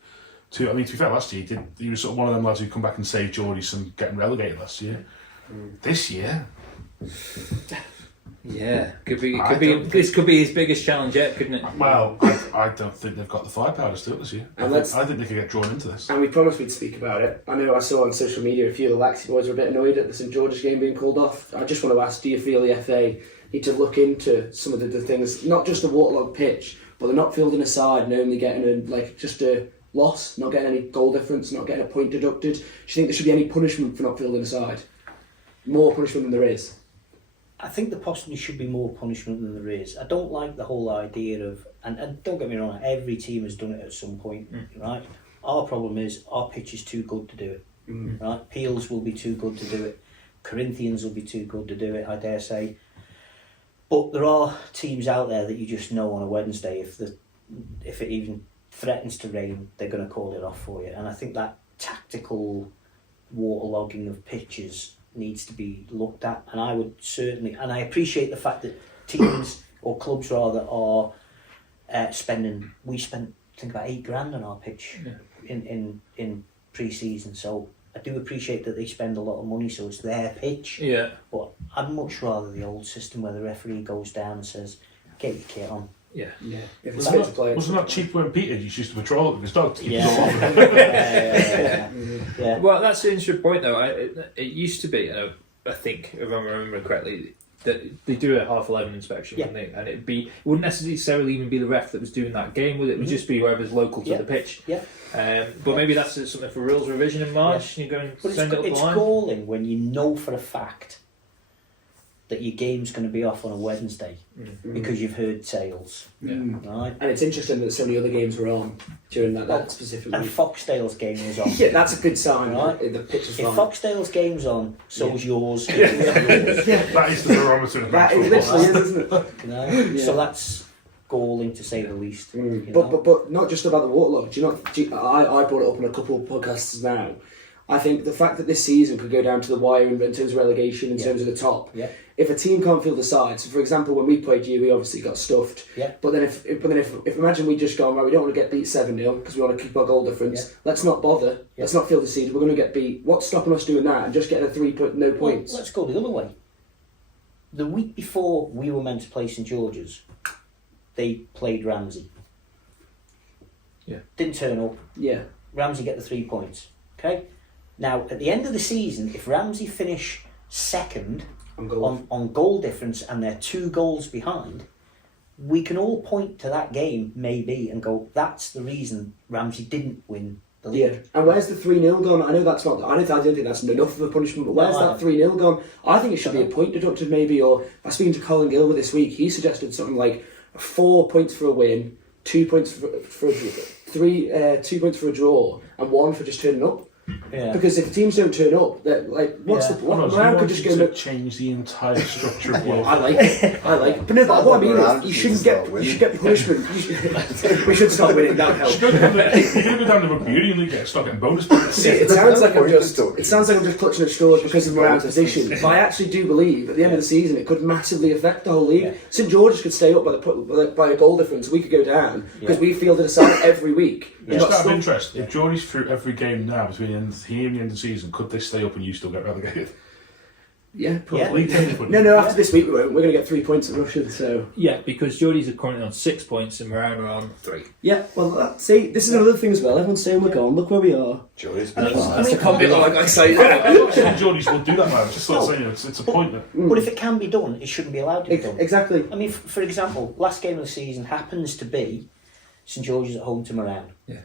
to be fair, last year he was sort of one of them lads who come back and saved Geordies from getting relegated last year. This year, this could be his biggest challenge yet, couldn't it? Well, I don't think they've got the firepower to do it this year. I think they could get drawn into this. And we promised we'd speak about it. I know I saw on social media a few of the Laxey boys were a bit annoyed at the St George's game being called off. I just want to ask, do you feel the FA need to look into some of the things, not just the waterlogged pitch, but they're not fielding a side and only getting just a loss, not getting any goal difference, not getting a point deducted? Do you think there should be any punishment for not fielding a side? More punishment than there is? I think there possibly should be more punishment than there is. I don't like the whole idea of, and don't get me wrong, every team has done it at some point, right? Our problem is our pitch is too good to do it, right? Peels will be too good to do it. Corinthians will be too good to do it, I dare say. But there are teams out there that you just know on a Wednesday, if it even threatens to rain, they're going to call it off for you. And I think that tactical waterlogging of pitches needs to be looked at, and I would certainly, and I appreciate the fact that teams or clubs rather are spending. We spent I think about $8,000 on our pitch in pre-season, so I do appreciate that they spend a lot of money, so it's their pitch. Yeah. But I'd much rather the old system where the referee goes down and says, "Get your kit on." Yeah. If it's fit to play, Wasn't that cheap when Peter used to patrol it with his dog to keep Yeah. us all off? Yeah. Well, that's an interesting point, though. It used to be, I think, if I'm remembering correctly, that they do a half 11 inspection, Yeah. wouldn't they? And it wouldn't necessarily even be the ref that was doing that game, would it? It would just be whoever's local to Yeah. the pitch. Yeah. But maybe that's something for rules revision in March. You go and But send it up the it's line. galling when you know for a fact that your game's going to be off on a Wednesday because you've heard tales, right? And it's interesting that so many other games were on during that specific And week. Foxdale's game was on. Yeah, that's a good sign, Right. right? The pitch is If fine. Foxdale's game's on, so's yours. yours. That is the barometer of That it football. literally is, isn't it? You know? Yeah. So that's galling to say the least. You But, know? but not just about the waterlog. I brought it up on a couple of podcasts now. I think the fact that this season could go down to the wire in terms of relegation, in terms of the top. Yeah. If a team can't field the side, so for example, when we played you, we obviously got stuffed. Yeah. But then if imagine we just gone, right, we don't want to get beat 7-0 because we want to keep our goal difference. Yeah. Let's not bother. Yeah. Let's not field the seed. We're going to get beat. What's stopping us doing that and just getting a 3 point, no Well, points? let's go the other way. The week before we were meant to play St George's, they played Ramsey. Yeah. Didn't turn up. Yeah. Ramsey get the 3 points. Okay? Now, at the end of the season, if Ramsey finish second on goal difference and they're 2 goals behind, we can all point to that game, maybe, and go, that's the reason Ramsey didn't win the league. Yeah, and where's the 3-0 gone? I know that's not. I don't think that's enough of a punishment. But where's that 3-0 gone? I think it should be a point deducted, maybe. Or I was speaking to Colin Gilbert this week. He suggested something like 4 points for a win, 2 points for a 2 points for a draw, and 1 for just turning up. Yeah. Because if the teams don't turn up, what's the Well, point? no, Brown you could want just go. to change the entire structure of world. I like it. But no, but what I mean is, you shouldn't get punishment. We should start winning. That helps. You're going to go down the rugby union league, get stuck in bonus points. See, it sounds like I'm just clutching at straws because of Moran's position. But I actually do believe at the end of the season it could massively affect the whole league. Yeah. St George's could stay up by a goal difference. We could go down because we fielded a side every week. Just out of interest, if Geordie's through every game now between here and the end of the season, could they stay up and you still get relegated? Yeah, probably. Yeah. No, after this week we won't. We're going to get 3 points at Russian, so... Yeah, because Geordies are currently on 6 points and Moran are on 3. Yeah, well, see, this is another thing as well. Everyone's saying we're gone. Look where we are. Geordie's That's the combi like I say. I'm not saying Geordie's will do that, man. I'm just saying it's a point that... But if it can be done, it shouldn't be allowed to be done. Exactly. I mean, for example, last game of the season happens to be St George's at home to Moran. Yeah.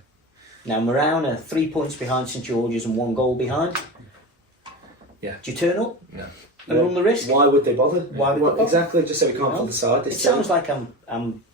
Now, Moran are 3 points behind St George's and 1 goal behind. Yeah. Do you turn up? No. And run the risk? Why would they bother? Why would they bother? Exactly, just so we can't field the side. It sounds like I'm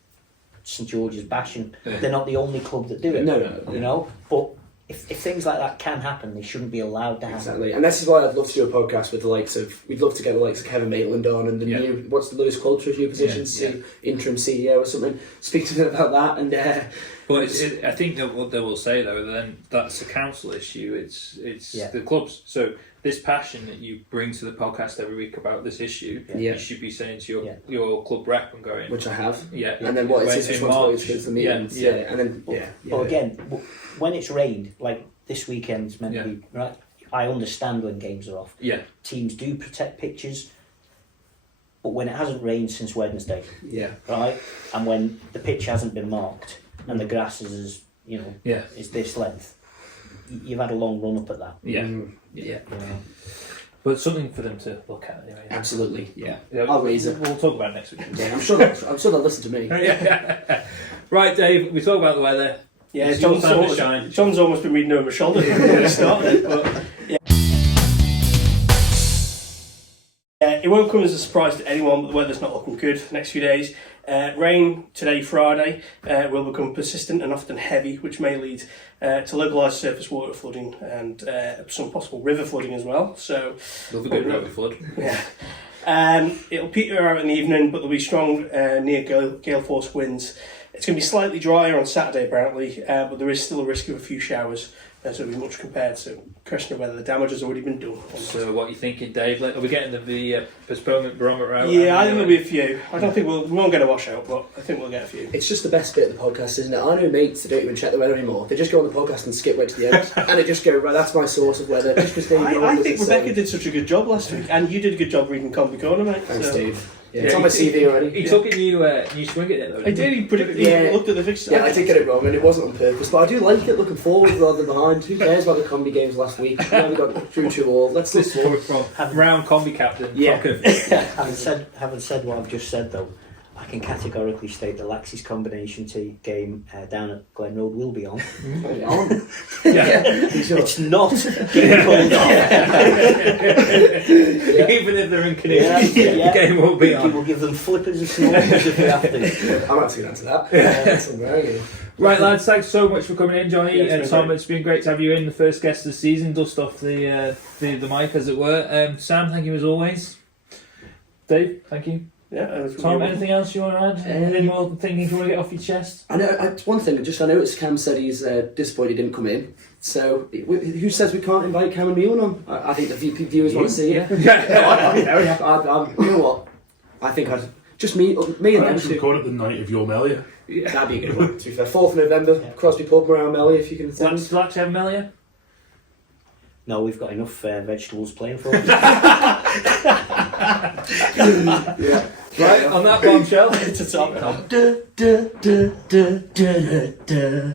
St George's bashing. They're not the only club that do it. No. You know? But if things like that can happen, they shouldn't be allowed to happen. Exactly, and this is why I'd love to do a podcast with the likes of. We'd love to get the likes of Kevin Maitland on and the new. What's the Lewis Coulter's new position? Interim CEO or something. Speak to them about that and. But I think that what they will say though, then that's a council issue. It's the clubs. So this passion that you bring to the podcast every week about this issue, you should be saying to your club rep and going, which I have. Yeah. And then what is his responsibility to the meetings? Yeah. And then But again, when it's rained, like this weekend's meant to be right. I understand when games are off. Yeah. Teams do protect pitches. But when it hasn't rained since Wednesday, right, and when the pitch hasn't been marked and the grass is, is this length, you've had a long run up at that. Yeah. But something for them to look at anyway. Absolutely, I'll raise it. We'll talk about it next week. Yeah, I'm sure they'll listen to me. Right, Dave. We talk about the weather. Yeah, It's your time to shine. John's almost been reading over my shoulder here before we started, but yeah. It won't come as a surprise to anyone, but the weather's not looking good the next few days. Rain today, Friday, will become persistent and often heavy, which may lead to localised surface water flooding and some possible river flooding as well. So, Love a good river flood. Yeah. It'll peter out in the evening, but there'll be strong near gale force winds. It's going to be slightly drier on Saturday apparently, but there is still a risk of a few showers. So it'll be much compared to question of whether the damage has already been done. So what are you thinking, Dave? Like, are we getting the postponement barometer out? Yeah, I think there'll be a few. I don't think we won't get a washout, but I think we'll get a few. It's just the best bit of the podcast, isn't it? I know mates that don't even check the weather anymore. They just go on the podcast and skip right to the end, and they just go, right, that's my source of weather. Just because I think Rebecca did such a good job last week, and you did a good job reading Combi Corner, mate. Thanks, so. Steve. Yeah, it's on my CV already. He took a new swing at it though. I did. He looked at the fixtures. Yeah, I did get it wrong, and it wasn't on purpose. But I do like it, looking forward rather than behind. Who cares about the Combi games last week? We only got through 2 all. Let's look This is forward. coming from round Combi captain. Yeah. Having said what I've just said though, I can categorically state the Laxey's combination game down at Glen Road will be on. On. Yeah. It's not getting pulled off. Even if they're in condition, the game will be on. We'll give them flippers and snorters if we have to. I'm actually going to answer that. That's very good. Right, lads, thanks so much for coming in, Johnny Yeah, and Tom. It's been great to have you in, the first guest of the season. Dust off the mic, as it were. Sam, thank you as always. Dave, thank you. Yeah. Tom, anything else you want to add? Anything more things you want to get off your chest? I know. One thing. I noticed Cam said he's disappointed he didn't come in. So who says we can't invite Cam and me on? I think the viewers want to see it. Yeah. I'd be very happy. You know what? I think I'd just me and them. I should record it the night of your Melia. That'd be a good one. To be fair, 4th of November, Crosby Pub, Morale Melly, if you can attend. Does Laxey have Melia? No, we've got enough vegetables playing for us. Yeah. Right, on that bombshell. It's a top.